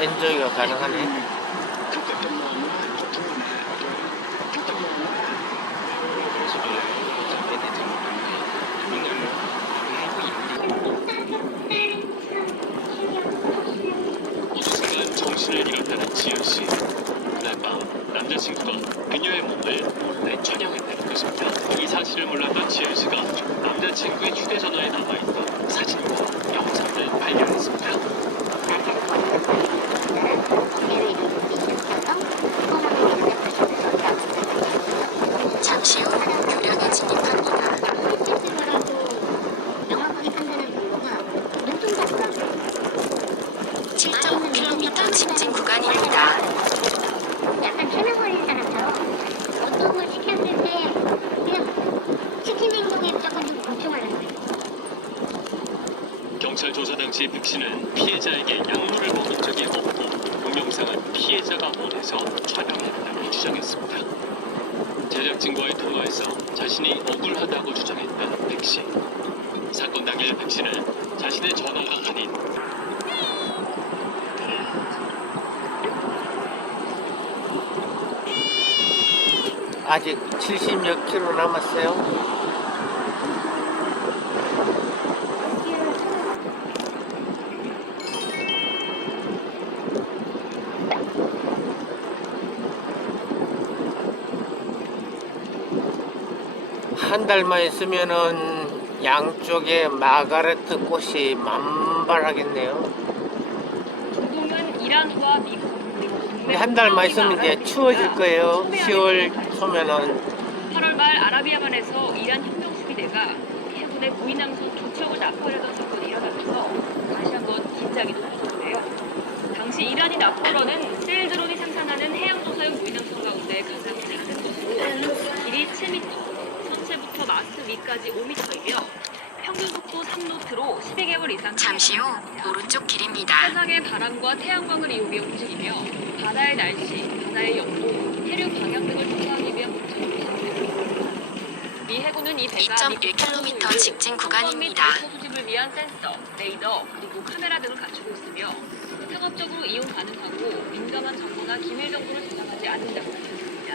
엔조이가 가능하네. 어느 순간 정신을 잃었다는 지연 씨. 그날 밤 남자친구가 그녀의 몸을 몰래 촬영했다는 것입니다. 이 사실을 몰랐던 지연 씨가 남자친구의 휴대전화에 남아있던 사진과 영상을 발견했습니다. 잠시 후 교량에 진입합니다. 명확하게 판단한 정보가 눈동자보다 7.5km 직진 구간입니다. 약간 최면 걸린 사람처럼 어떤 걸 시켰을 때 그냥 시킨 행동에 무조건 좀 공평하는 거예요. 경찰 조사 당시 백 씨는 피해자에게 약물을 먹인 적이 없고 동영상은 피해자가 원해서 촬영했다고 주장했습니다. 제작진과의 통화에서 자신이 억울하다고 주장했던 백 씨. 사건 당일 백 씨는 자신의 전화가 아닌 아직 70몇 킬로 남았어요. 한 달만 있으면은 양쪽에 마가레트 꽃이 만발하겠네요. 중동은 이란과 미국, 근데 한 달만 있으면 이제 추워질 거예요. 10월 초면은. 8월 말 아라비아만에서 이란 혁명수비대가 해군의 고위남성 2척을 납포하려던 사건이 일어나면서 다시 한번 긴장이 높아졌는데요. 당시 이란이 납포로는 세일 드론이 상상하는 해양조사용 고위남성 가운데 가장 작은 것으로 길이 7m, 선체부터 마스트 위까지 5m이며 평균 속도 3노트로 12개월 이상 잠시 후 오른쪽 길입니다. 세상의 바람과 태양광을 이용해 움직이며 바다의 날씨, 바다의 영도, 해류 방향 등을 조사하기 위한 목적으로 사용됩니다. 미 해군은 이 배가 2.1km 직진 구간입니다. 데이터 수집을 위한 센서, 레이더, 그리고 카메라 등을 갖추고 있으며 상업적으로 이용 가능하고 민감한 정보나 기밀 정보를 저장하지 않는다고 밝혔습니다.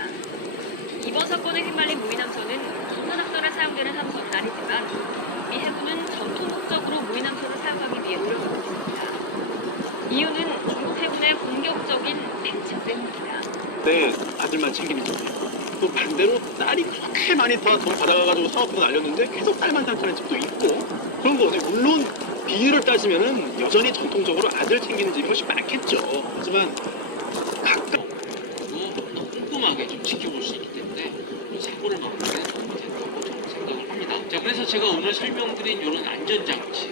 이번 사건에 휘말린 무인함선은 기선학살에 사용되는 함선은 아니지만 미 해군은 전투 목적으로 무인함선을 사용하기 위해 노력하고 있습니다. 이유는 중국 해군의 공격적인 대처 때문입니다. 내 아들만 챙기는 거예요. 또 반대로 딸이 그렇게 많이 돈 받아가가지고 사업부가 날렸는데 계속 딸만 생각하는 집도 있고 그런 거지. 물론 비율을 따지면은 여전히 전통적으로 아들 챙기는 집이 훨씬 많겠죠. 하지만 가끔 너무 꼼꼼하게 좀 지켜볼 수 있기 때문에 사고를 막는 게 도움이 된다고 저는 생각을 합니다. 자, 그래서 제가 오늘 설명드린 이런 안전장치,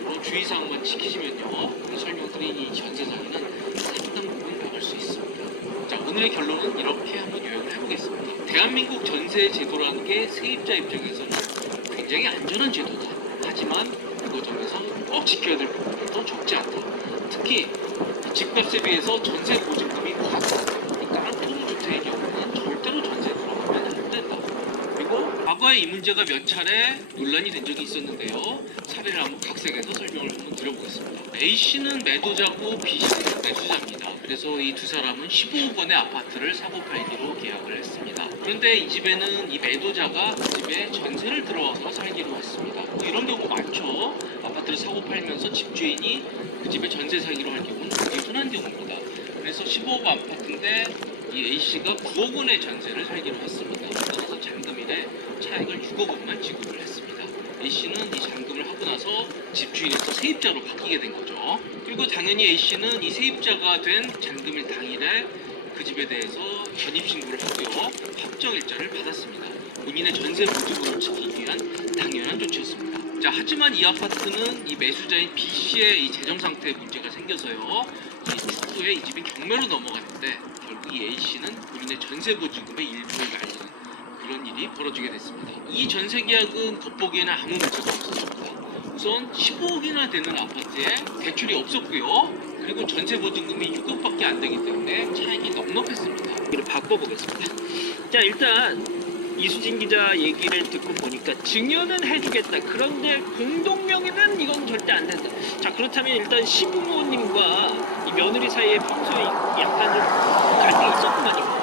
이런 주의사항만 지키시면요, 설명드린 이 전세사기는 상당 부분 막을 수 있습니다. 자, 오늘의 결론은 이렇게 한번 요약을 해보겠습니다. 대한민국 전세 제도라는 게 세입자 입장에서는 굉장히 안전한 제도다. 하지만 이거 정에서 꼭 지켜야 될 부분도 적지 않다. 특히 집값에 비해서 전세 보증금이 과다하다. 이 깡통 주택의 경우는 절대로 전세 들어가면 안 된다. 그리고 과거에 이 문제가 몇 차례 논란이 된 적이 있었는데요. 사례를 한번 각색해서 설명을 한번 드려보겠습니다. A씨는 매도자고 B씨는 매수자입니다. 그래서 이 두 사람은 15억 원의 아파트를 사고 팔기로 계약을 했습니다. 그런데 이 집에는 이 매도자가 그 집에 전세를 들어와서 살기로 했습니다. 뭐 이런 경우 많죠. 아파트를 사고 팔면서 집주인이 그 집에 전세 사기로 할 경우는 굉장히 흔한 경우입니다. 그래서 15억 아파트인데 이 A씨가 9억 원의 전세를 살기로 했습니다. 따라서 잔금일에 차액을 6억 원만 지급을 했습니다. A씨는 이 잔금을 하고 나서 집주인에서 세입자로 바뀌게 된 거죠. 그리고 당연히 A씨는 이 세입자가 된 잔금일 당일에 그 집에 대해서 전입신고를 하고요. 확정일자를 받았습니다. 본인의 전세 보증금을 지키기 위한 당연한 조치였습니다. 자, 하지만 이 아파트는 이 매수자인 B씨의 이 재정 상태에 문제가 생겨서요. 이 축구에 이 집이 경매로 넘어갔는데 결국 이 A씨는 본인의 전세 보증금의 일부를 날리는 그런 일이 벌어지게 됐습니다. 이 전세 계약은 겉보기에는 아무 문제가 없었습니다. 우선 15억이나 되는 아파트에 대출이 없었고요. 그리고 전세 보증금이 6억밖에 안 되기 때문에 차익이 넉넉했습니다. 이를 바꿔보겠습니다. 자, 일단 이수진 기자 얘기를 듣고 보니까 증여는 해주겠다. 그런데 공동명의는 이건 절대 안 된다. 자, 그렇다면 일단 시부모님과 이 며느리 사이에 평소에 약간 좀 갈등이 있었구만요.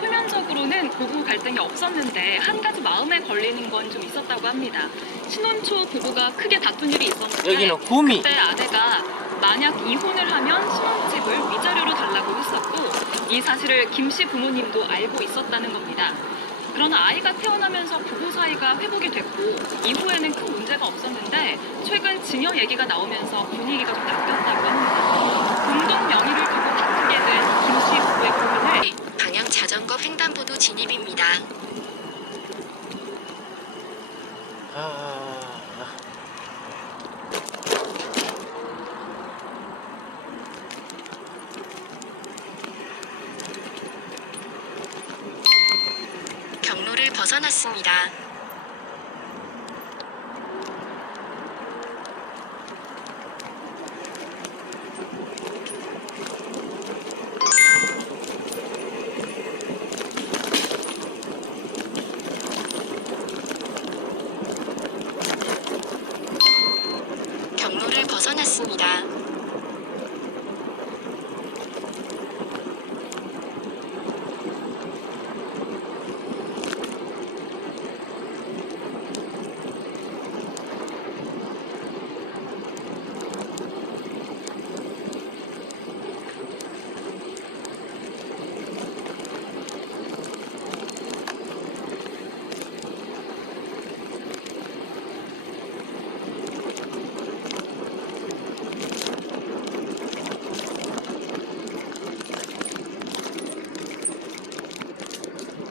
표면적으로는 부부 갈등이 없었는데 한 가지 마음에 걸리는 건 좀 있었다고 합니다. 신혼 초 부부가 크게 다툰 일이 있었는데 여기는 구미. 그때 아내가 만약 이혼을 하면 신혼집을 위자료로 달라고 했었고 이 사실을 김 씨 부모님도 알고 있었다는 겁니다. 그러나 아이가 태어나면서 부부 사이가 회복이 됐고 이후에는 큰 문제가 없었는데 최근 증여 얘기가 나오면서 분위기가 좀 바뀌었다고 합니다. 공동 명의를 두고 다투게 된 김 씨 부부의 고민을 방향 자전거 횡단보도 진입입니다. 경로를 벗어났습니다. 경로를 벗어났습니다.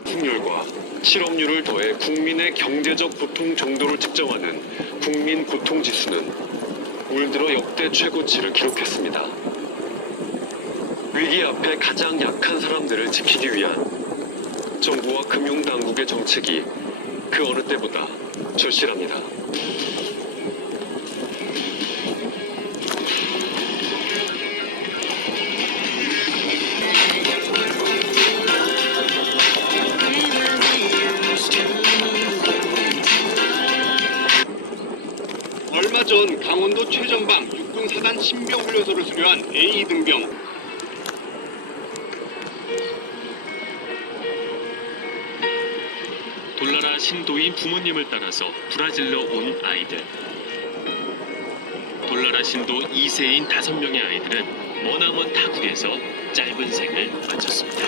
확률과 실업률을 더해 국민의 경제적 고통 정도를 측정하는 국민고통지수는 올 들어 역대 최고치를 기록했습니다. 위기 앞에 가장 약한 사람들을 지키기 위한 정부와 금융당국의 정책이 그 어느 때보다 절실합니다. 얼마 전 강원도 최전방 육군 사단 신병 훈련소를 수료한 A 등병. 돌나라 신도인 부모님을 따라서 브라질로 온 아이들. 돌나라 신도 2세인 5명의 아이들은 머나먼 타국에서 짧은 생을 마쳤습니다.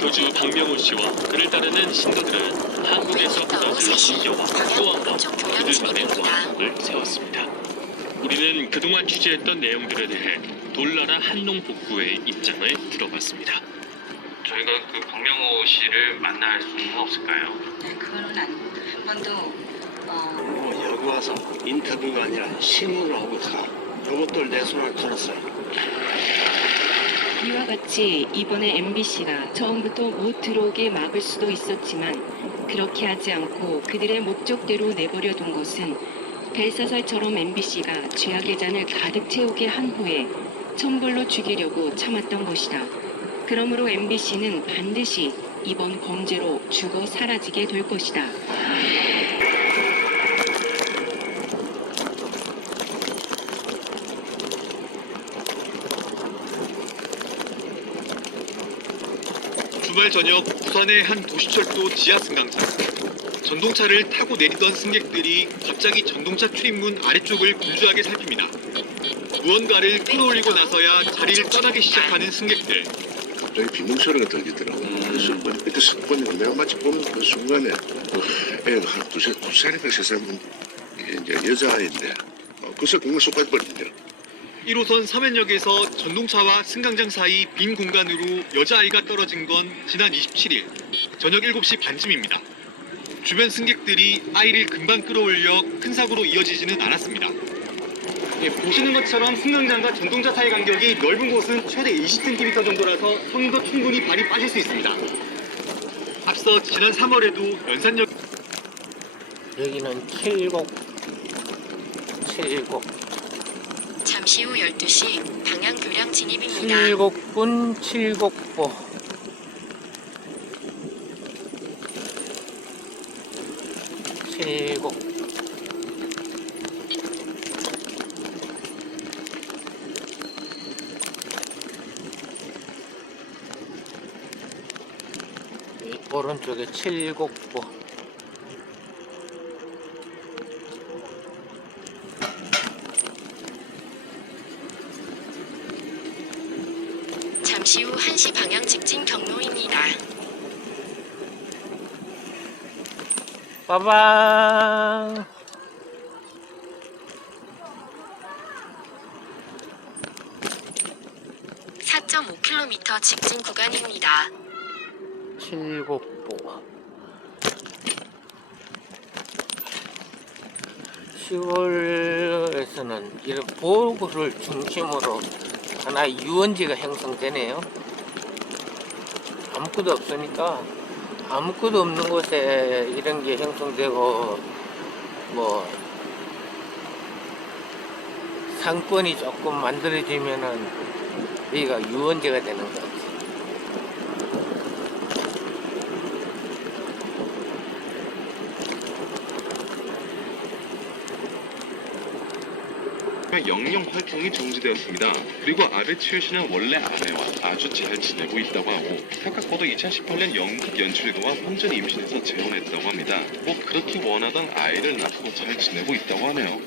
교주 박명호 씨와 그를 따르는 신도들은 한국에서 브라질로 이겨와 또 한 번 그들만의 왕국을 세웠습니다. 우리는 그동안 취재했던 내용들에 대해 돌나라 한농 복구의 입장을 들어봤습니다. 저희가 그 박명호 씨를 만날 수는 없을까요? 네, 그거는 한 번도 여기 와서 인터뷰가 아니라 신문을 하고서 이것들 내 손을 들었어요. 이와 같이 이번에 MBC가 처음부터 못 들어오게 막을 수도 있었지만 그렇게 하지 않고 그들의 목적대로 내버려둔 것은 벨사살처럼 MBC가 죄악의 잔을 가득 채우게 한 후에 천벌로 죽이려고 참았던 것이다. 그러므로 MBC는 반드시 이번 범죄로 죽어 사라지게 될 것이다. 주말 저녁 부산의 한 도시철도 지하 승강장. 전동차를 타고 내리던 승객들이 갑자기 전동차 출입문 아래쪽을 분주하게 살핍니다. 무언가를 끌어올리고 나서야 자리를 떠나기 시작하는 승객들. 갑자기 비몽소리가 들리더라고. 그래서 그때 보니까 내가 마치 보는 그 순간에 애가 한 두 살인가 3살 이제 여자아이인데 그래서 공을 쏙 빠져버리더라고. 1호선 서면역에서 전동차와 승강장 사이 빈 공간으로 여자아이가 떨어진 건 지난 27일 저녁 7시 반쯤입니다. 주변 승객들이 아이를 금방 끌어올려 큰 사고로 이어지지는 않았습니다. 보시는 것처럼 승강장과 전동차 사이 간격이 넓은 곳은 최대 20cm 정도라서 성인도 충분히 발이 빠질 수 있습니다. 앞서 지난 3월에도 연산역 여기는 칠곡 잠시 후 12시 방향 교량 진입입니다. 칠곡군 칠곡보 칠곡 오른쪽에 칠곡보 잠시 후 1시 방향 직진 경로입니다. 빠방 4.5km 직진 구간입니다. 칠곡보 시골에서는 이런 보구를 중심으로 하나의 유원지가 형성되네요. 아무것도 없으니까 아무것도 없는 곳에 이런 게 형성되고 뭐 상권이 조금 만들어지면은 여기가 유원지가 되는 거지. 영영 활동이 정지되었습니다. 그리고 아베 치유 씨는 원래 아내와 아주 잘 지내고 있다고 하고 혁학보도 2018년 연극 연출가와 혼전 임신해서 재혼했다고 합니다. 뭐 그렇게 원하던 아이를 낳고 잘 지내고 있다고 하네요.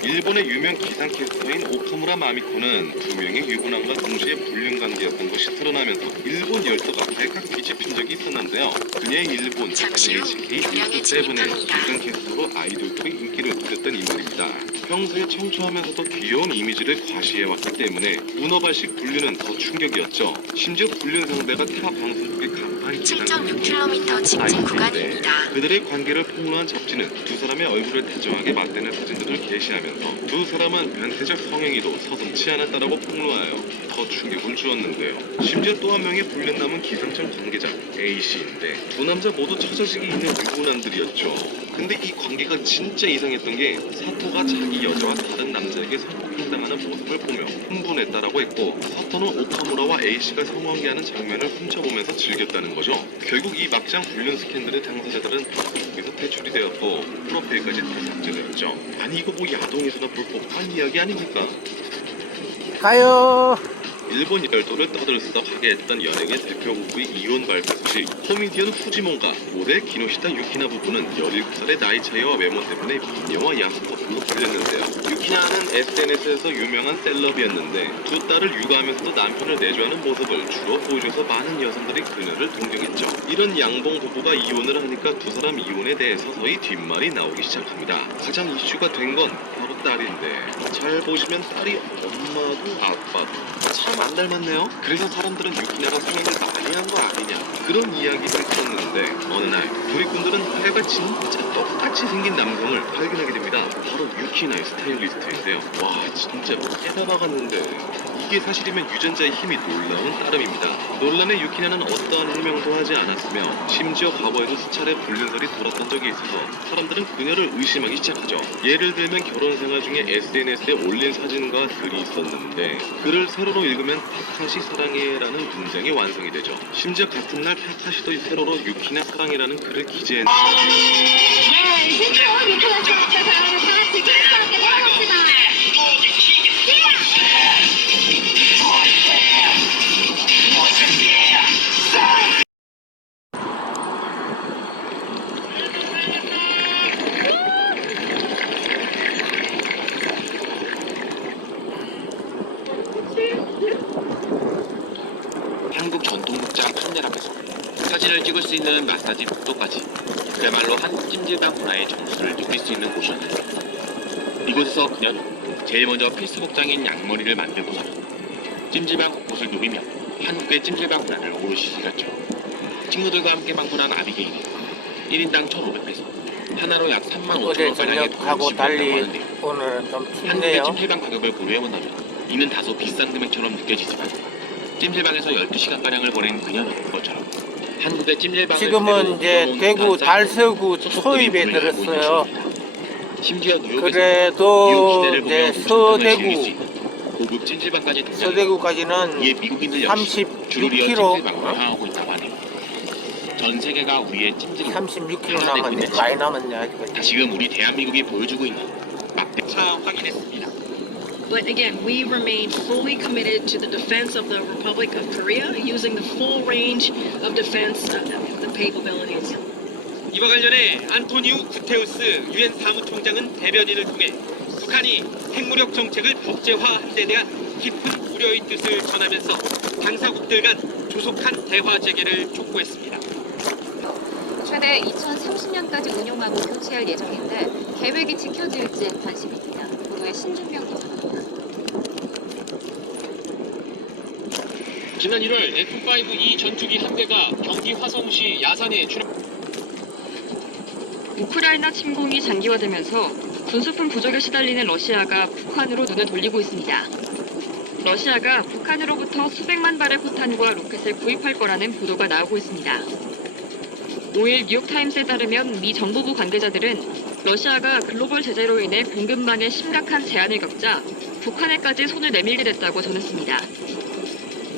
일본의 유명 기상캐스터인 오카무라 마미코는 두 명의 유부남과 동시에 불륜관계였던 것이 드러나면서 일본 열도가 발칵 뒤집힌 적이 있었는데요. 그녀의 일본 NHK 뉴스7의 기상캐스터로 아이돌급의 인기를 누렸던 인물입니다. 평소에 청초하면서도 귀여운 이미지를 과시해왔기 때문에 문어발식 불륜은 더 충격이었죠. 심지어 불륜 상대가 타 방송국의 간판 정확한 기상 7.6km 직진 구간입니다. 그들의 관계를 폭로한 잡지는 두 사람의 얼굴을 다정하게 맞대는 사진들을 게시하면서 두 사람은 변태적 성행위도 서슴치 않았다라고 폭로하여 더 충격을 주었는데요. 심지어 또 한 명의 불륜 남은 기상청 관계자 A씨인데 두 남자 모두 처자식이 있는 유부남들이었죠. 근데 이 관계가 진짜 이상했던 게 사토가 자기 여자와 다른 남자에게 성폭행당하는 모습을 보며 흥분했다라고 했고 사토는 오카무라와 A씨가 성관계하는 장면을 훔쳐보면서 즐겼다는 거죠. 결국 이 막장 불륜 스캔들의 당사자들은 여기서 퇴출이 되었고 프로필까지 다 삭제되었죠. 아니 이거 뭐 야동에서나 볼 법한 이야기 아닙니까? 가요. 일본 열도를 떠들썩하게 했던 연예계 대표 부부의 이혼 발표 소식. 코미디언 후지몬과 모델 기노시타 유키나 부부는 17살의 나이 차이와 외모 때문에 미녀와 야스커플로 불렸는데요. 유키나는 SNS에서 유명한 셀럽이었는데 두 딸을 육아하면서도 남편을 내조하는 모습을 주로 보여줘서 많은 여성들이 그녀를 동경했죠. 이런 양봉 부부가 이혼을 하니까 두 사람 이혼에 대해 서서히 뒷말이 나오기 시작합니다. 가장 이슈가 된 건 바로 딸인데 잘 보시면 딸이 엄마도 아빠도 참 안 닮았네요. 그래서 사람들은 유키나가 성형을 많이 한 거 아니냐 그런 이야기를 했었는데 어느 날 누리꾼들은 딸과 진짜 똑같이 생긴 남성을 발견하게 됩니다. 바로 유키나의 스타일리스트인데요. 와 진짜 깨달아갔는데 이게 사실이면 유전자의 힘이 놀라운 따름입니다. 논란의 유키나는 어떠한 해명도 하지 않았으며 심지어 과거에도 수차례 불륜설이 돌았던 적이 있어서 사람들은 그녀를 의심하기 시작하죠. 예를 들면 결혼 생활 중에 SNS에 올린 사진과 글이 있었는데 글을 세로로 읽으면 타카시 사랑해라는 문장이 완성이 되죠. 심지어 같은 날 타카시도 세로로 유키나 사랑해라는 글을 기재했는데 한국 전통극장 판넬 앞에서 사진을 찍을 수 있는 마사지 복도까지 그야말로 한국 찜질방 문화의 정수를 느낄 수 있는 곳이었는데 이곳에서 그녀는 제일 먼저 필수 복장인 양머리를 만들고서 찜질방 곳곳을 누비며 한국의 찜질방 문화를 오롯이 즐겼죠. 친구들과 함께 방문한 아비게일은 1인당 1,500페소 하나로 약 35,000원 어제 가량의 저녁하고 달리 오늘은 좀 한국의 춥네요. 찜질방 가격을 고려해본다면 이는 다소 비싼 금액처럼 느껴지지만 찜질방에서 12시간가량을 보낸 그녀는 것처럼 한국의 찜질방을 지금은 이제 대구 달서구 초입에 들었어요. 심지어 뉴욕에서 그래도 뉴욕 시대를 이제 보며 즐길 수 서대구 있는 고급 찜질방까지 서대구까지는 이에 미국인들 역시 줄을 이어 36km 찜질방을 향하고 있다고 하네요. 전 세계가 우리의 찜질방 36km 남았네. 많이 남았네 아직까지. 지금 우리 대한민국이 보여주고 있는 막대차 확인했습니다. But again, we remain fully committed to the defense of the Republic of Korea using the full range of defense the capabilities. 이와 관련해 안토니우 구테우스 유엔 사무총장은 대변인을 통해 북한이 핵무력 정책을 법제화한 데 대한 깊은 우려의 뜻을 전하면서 당사국들 간 조속한 대화 재개를 촉구했습니다. 최대 2030년까지 운용하고 교체할 예정인데 계획이 지켜질지 관심입니다. 보도에 신준명 기자입니다. 지난 1월 F-5E 전투기 한 대가 경기 화성시 야산에 출현. 우크라이나 침공이 장기화되면서 군수품 부족에 시달리는 러시아가 북한으로 눈을 돌리고 있습니다. 러시아가 북한으로부터 수백만 발의 포탄과 로켓을 구입할 거라는 보도가 나오고 있습니다. 5일 뉴욕타임스에 따르면 미 정보부 관계자들은 러시아가 글로벌 제재로 인해 공급망에 심각한 제한을 겪자 북한에까지 손을 내밀게 됐다고 전했습니다.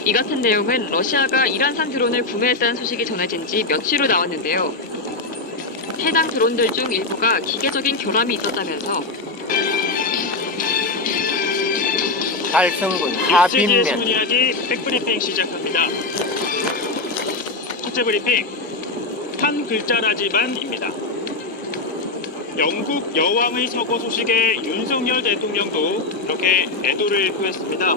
이 같은 내용은 러시아가 이란산 드론을 구매했다는 소식이 전해진 지 며칠 후 나왔는데요. 해당 드론들 중 일부가 기계적인 결함이 있었다면서 달성군 하빈면 신문 이야기 백브리핑 시작합니다. 첫째 브리핑 한 글자라지만입니다. 영국 여왕의 서거 소식에 윤석열 대통령도 이렇게 애도를 표했습니다.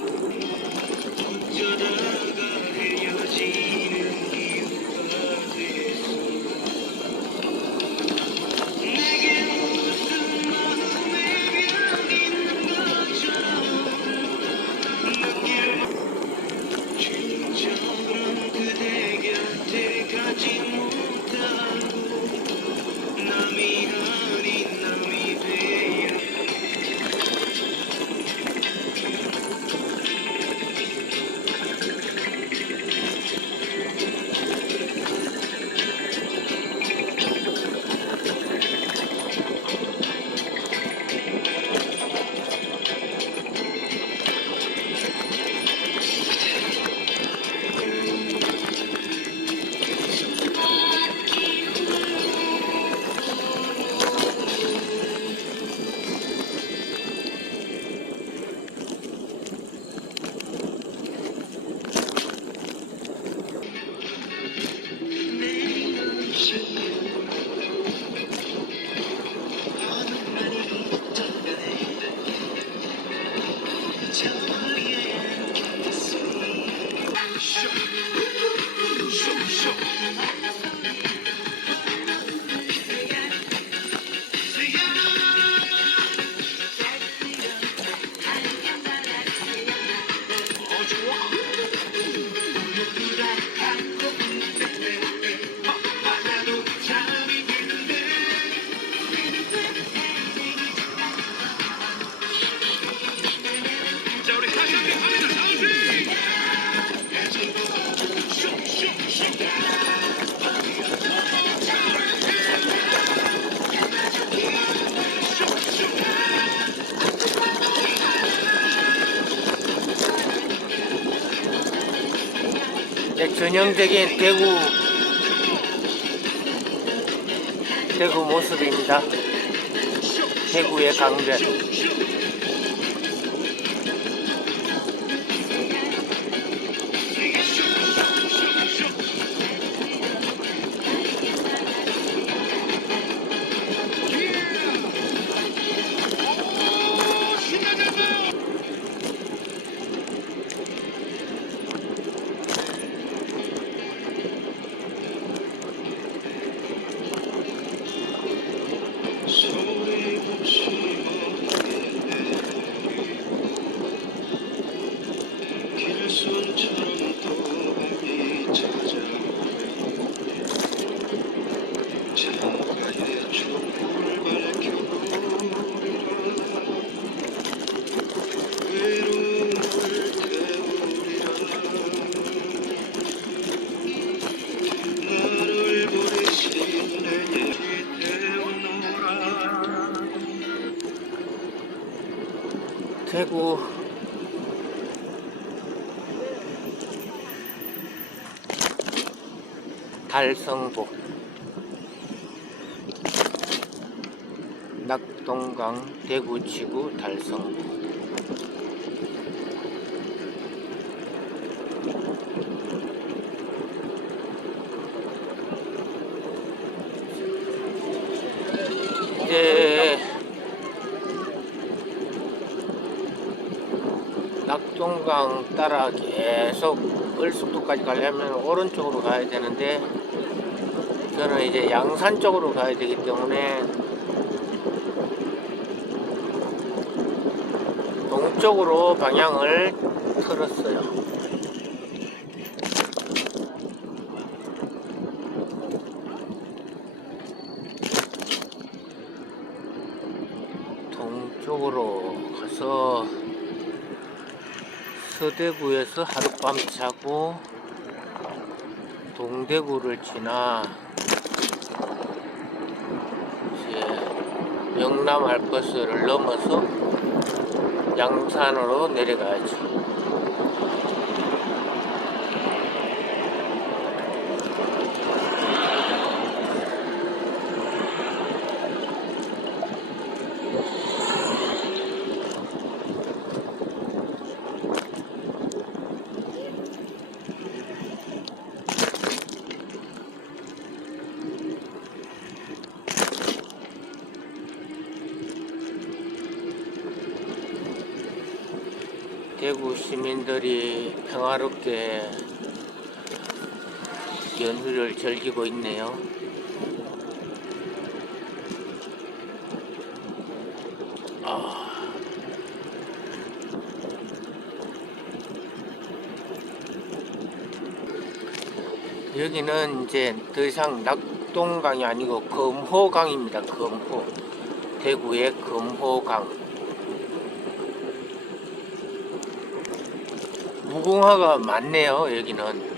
전형적인 대구 모습입니다. 대구의 강변. 대구 달성보 낙동강 대구지구 달성보. 이제 낙동강 따라 계속 을숙도까지 가려면 오른쪽으로 가야 되는데 저는 이제 양산 쪽으로 가야 되기 때문에 동쪽으로 방향을 틀었어요. 동쪽으로 가서 서대구에서 하룻밤 자고 동대구를 지나 이제 영남 알버스를 넘어서 양산으로 내려가야죠. 대구 시민들이 평화롭게 연휴를 즐기고 있네요. 여기는 이제 더 이상 낙동강이 아니고 검호강입니다. 검호. 대구의 검호강. 무궁화가 많네요. 여기는.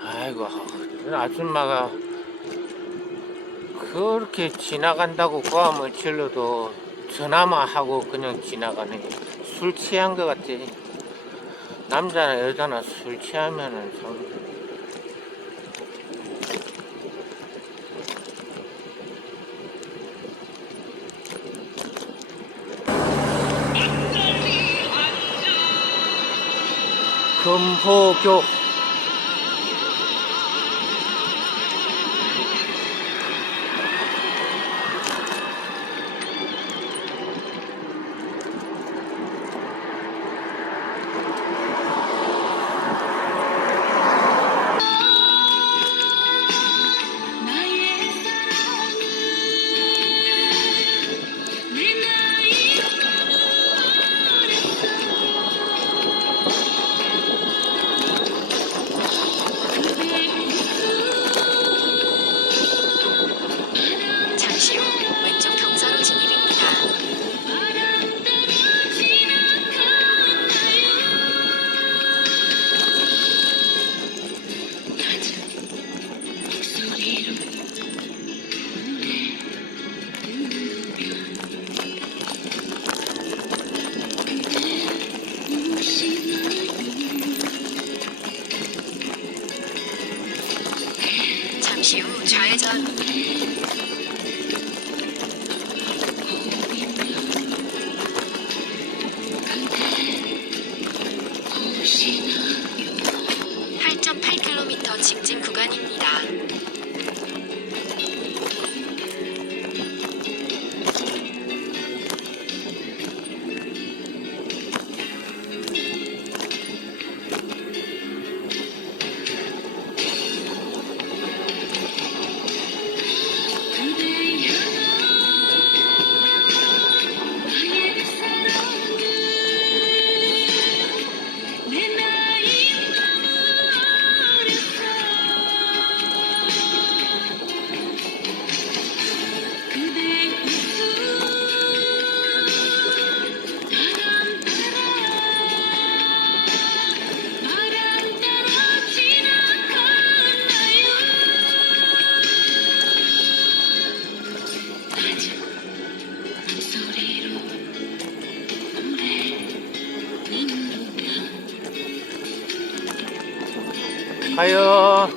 아이고, 아줌마가 그렇게 지나간다고 고함을 질러도 전화만 하고 그냥 지나가네. 술 취한 것 같아. 남자나 여자나 술 취하면은 좀 금호교. (8.8km) 직진 구간입니다. 가요.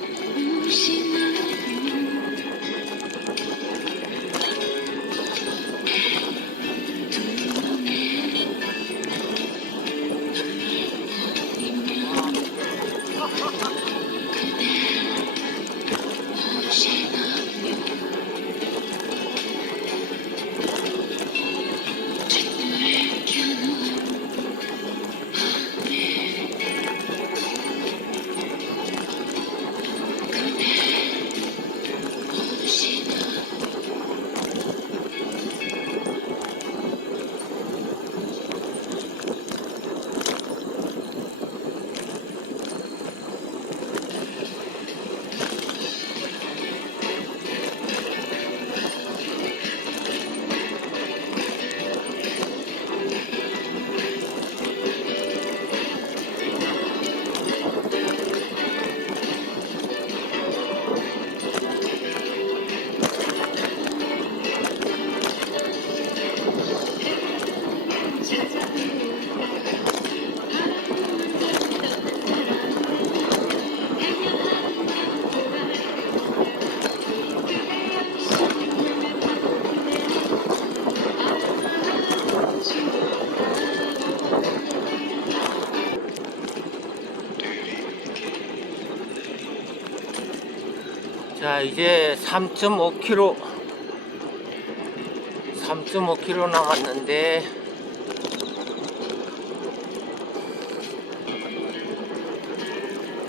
자, 이제 3.5km 남았는데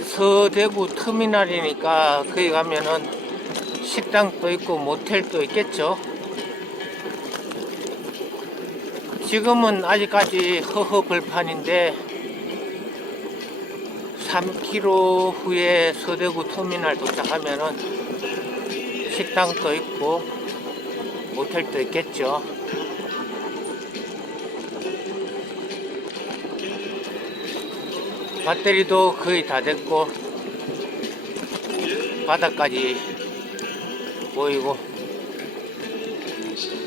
서대구 터미널이니까 거기 가면은 식당도 있고 모텔도 있겠죠. 지금은 아직까지 허허벌판인데 3km 후에 서대구 터미널 도착하면은 식당도 있고 모텔도 있겠죠. 배터리도 거의 다 됐고 바닥까지 보이고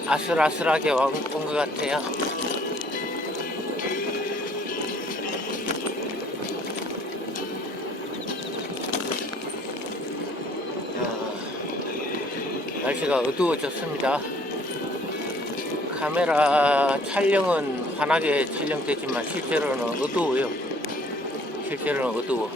아슬아슬하게 온 것 같아요. 날씨가 어두워졌습니다. 카메라 촬영은 환하게 촬영되지만 실제로는 어두워요. 실제로는 어두워.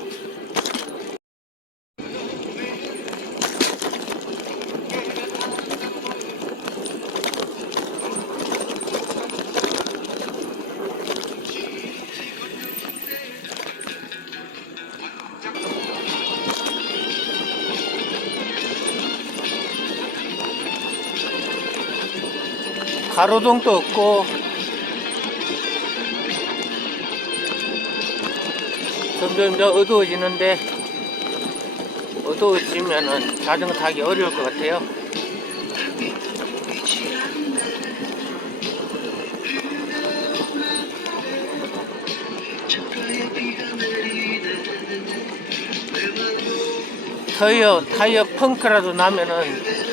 가로등도 없고 점점 어두워지는데 어두워지면은 자전거 타기 어려울 것 같아요. 타이어 펑크라도 나면은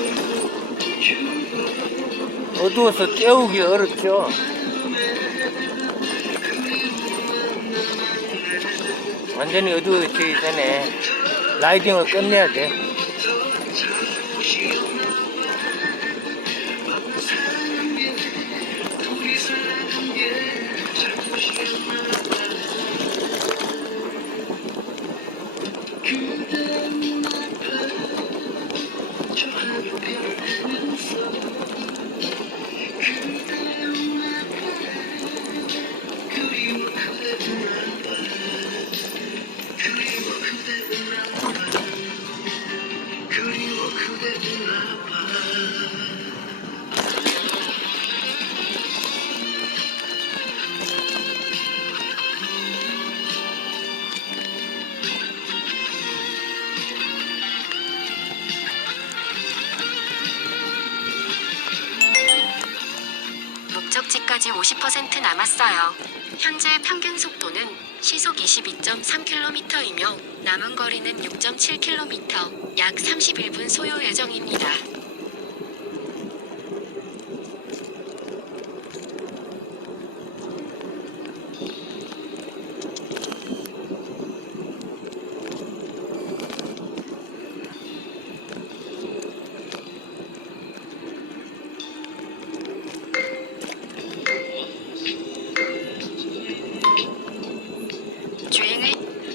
어두워서 깨우기 어렵죠. 완전히 어두워지기 전에 라이딩을 끝내야 돼. 50% 남았어요. 현재 평균 속도는 시속 22.3km이며 남은 거리는 6.7km, 약 31분 소요 예정입니다. 주행은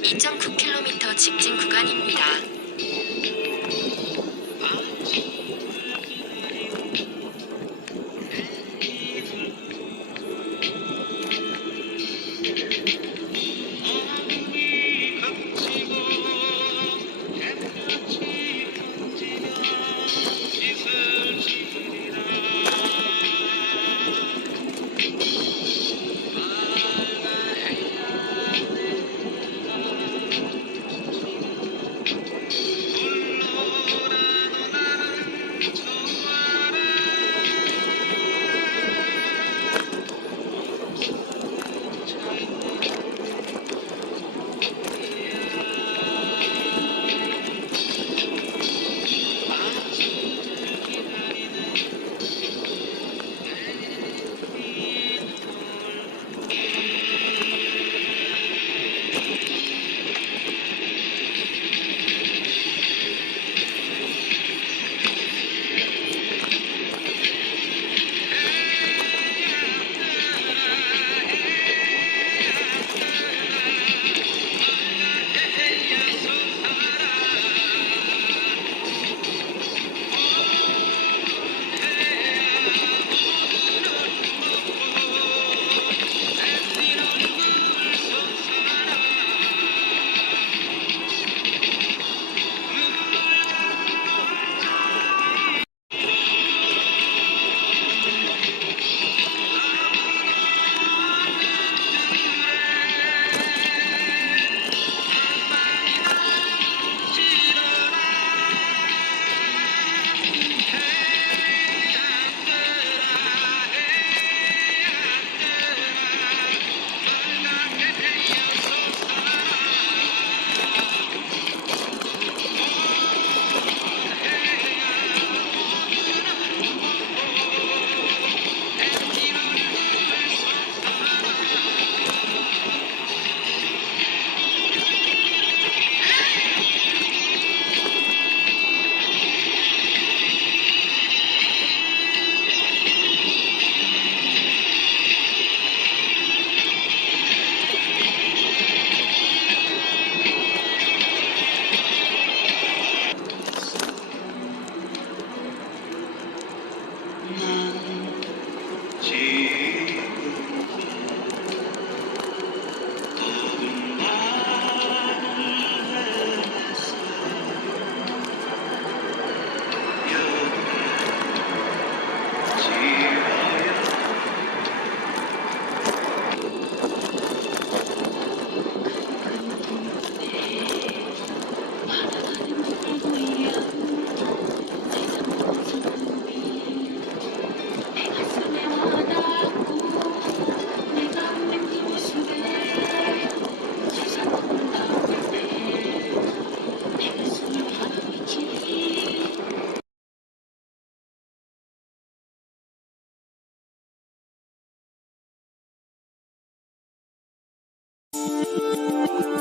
2.9km 직진 구간입니다. Thank you.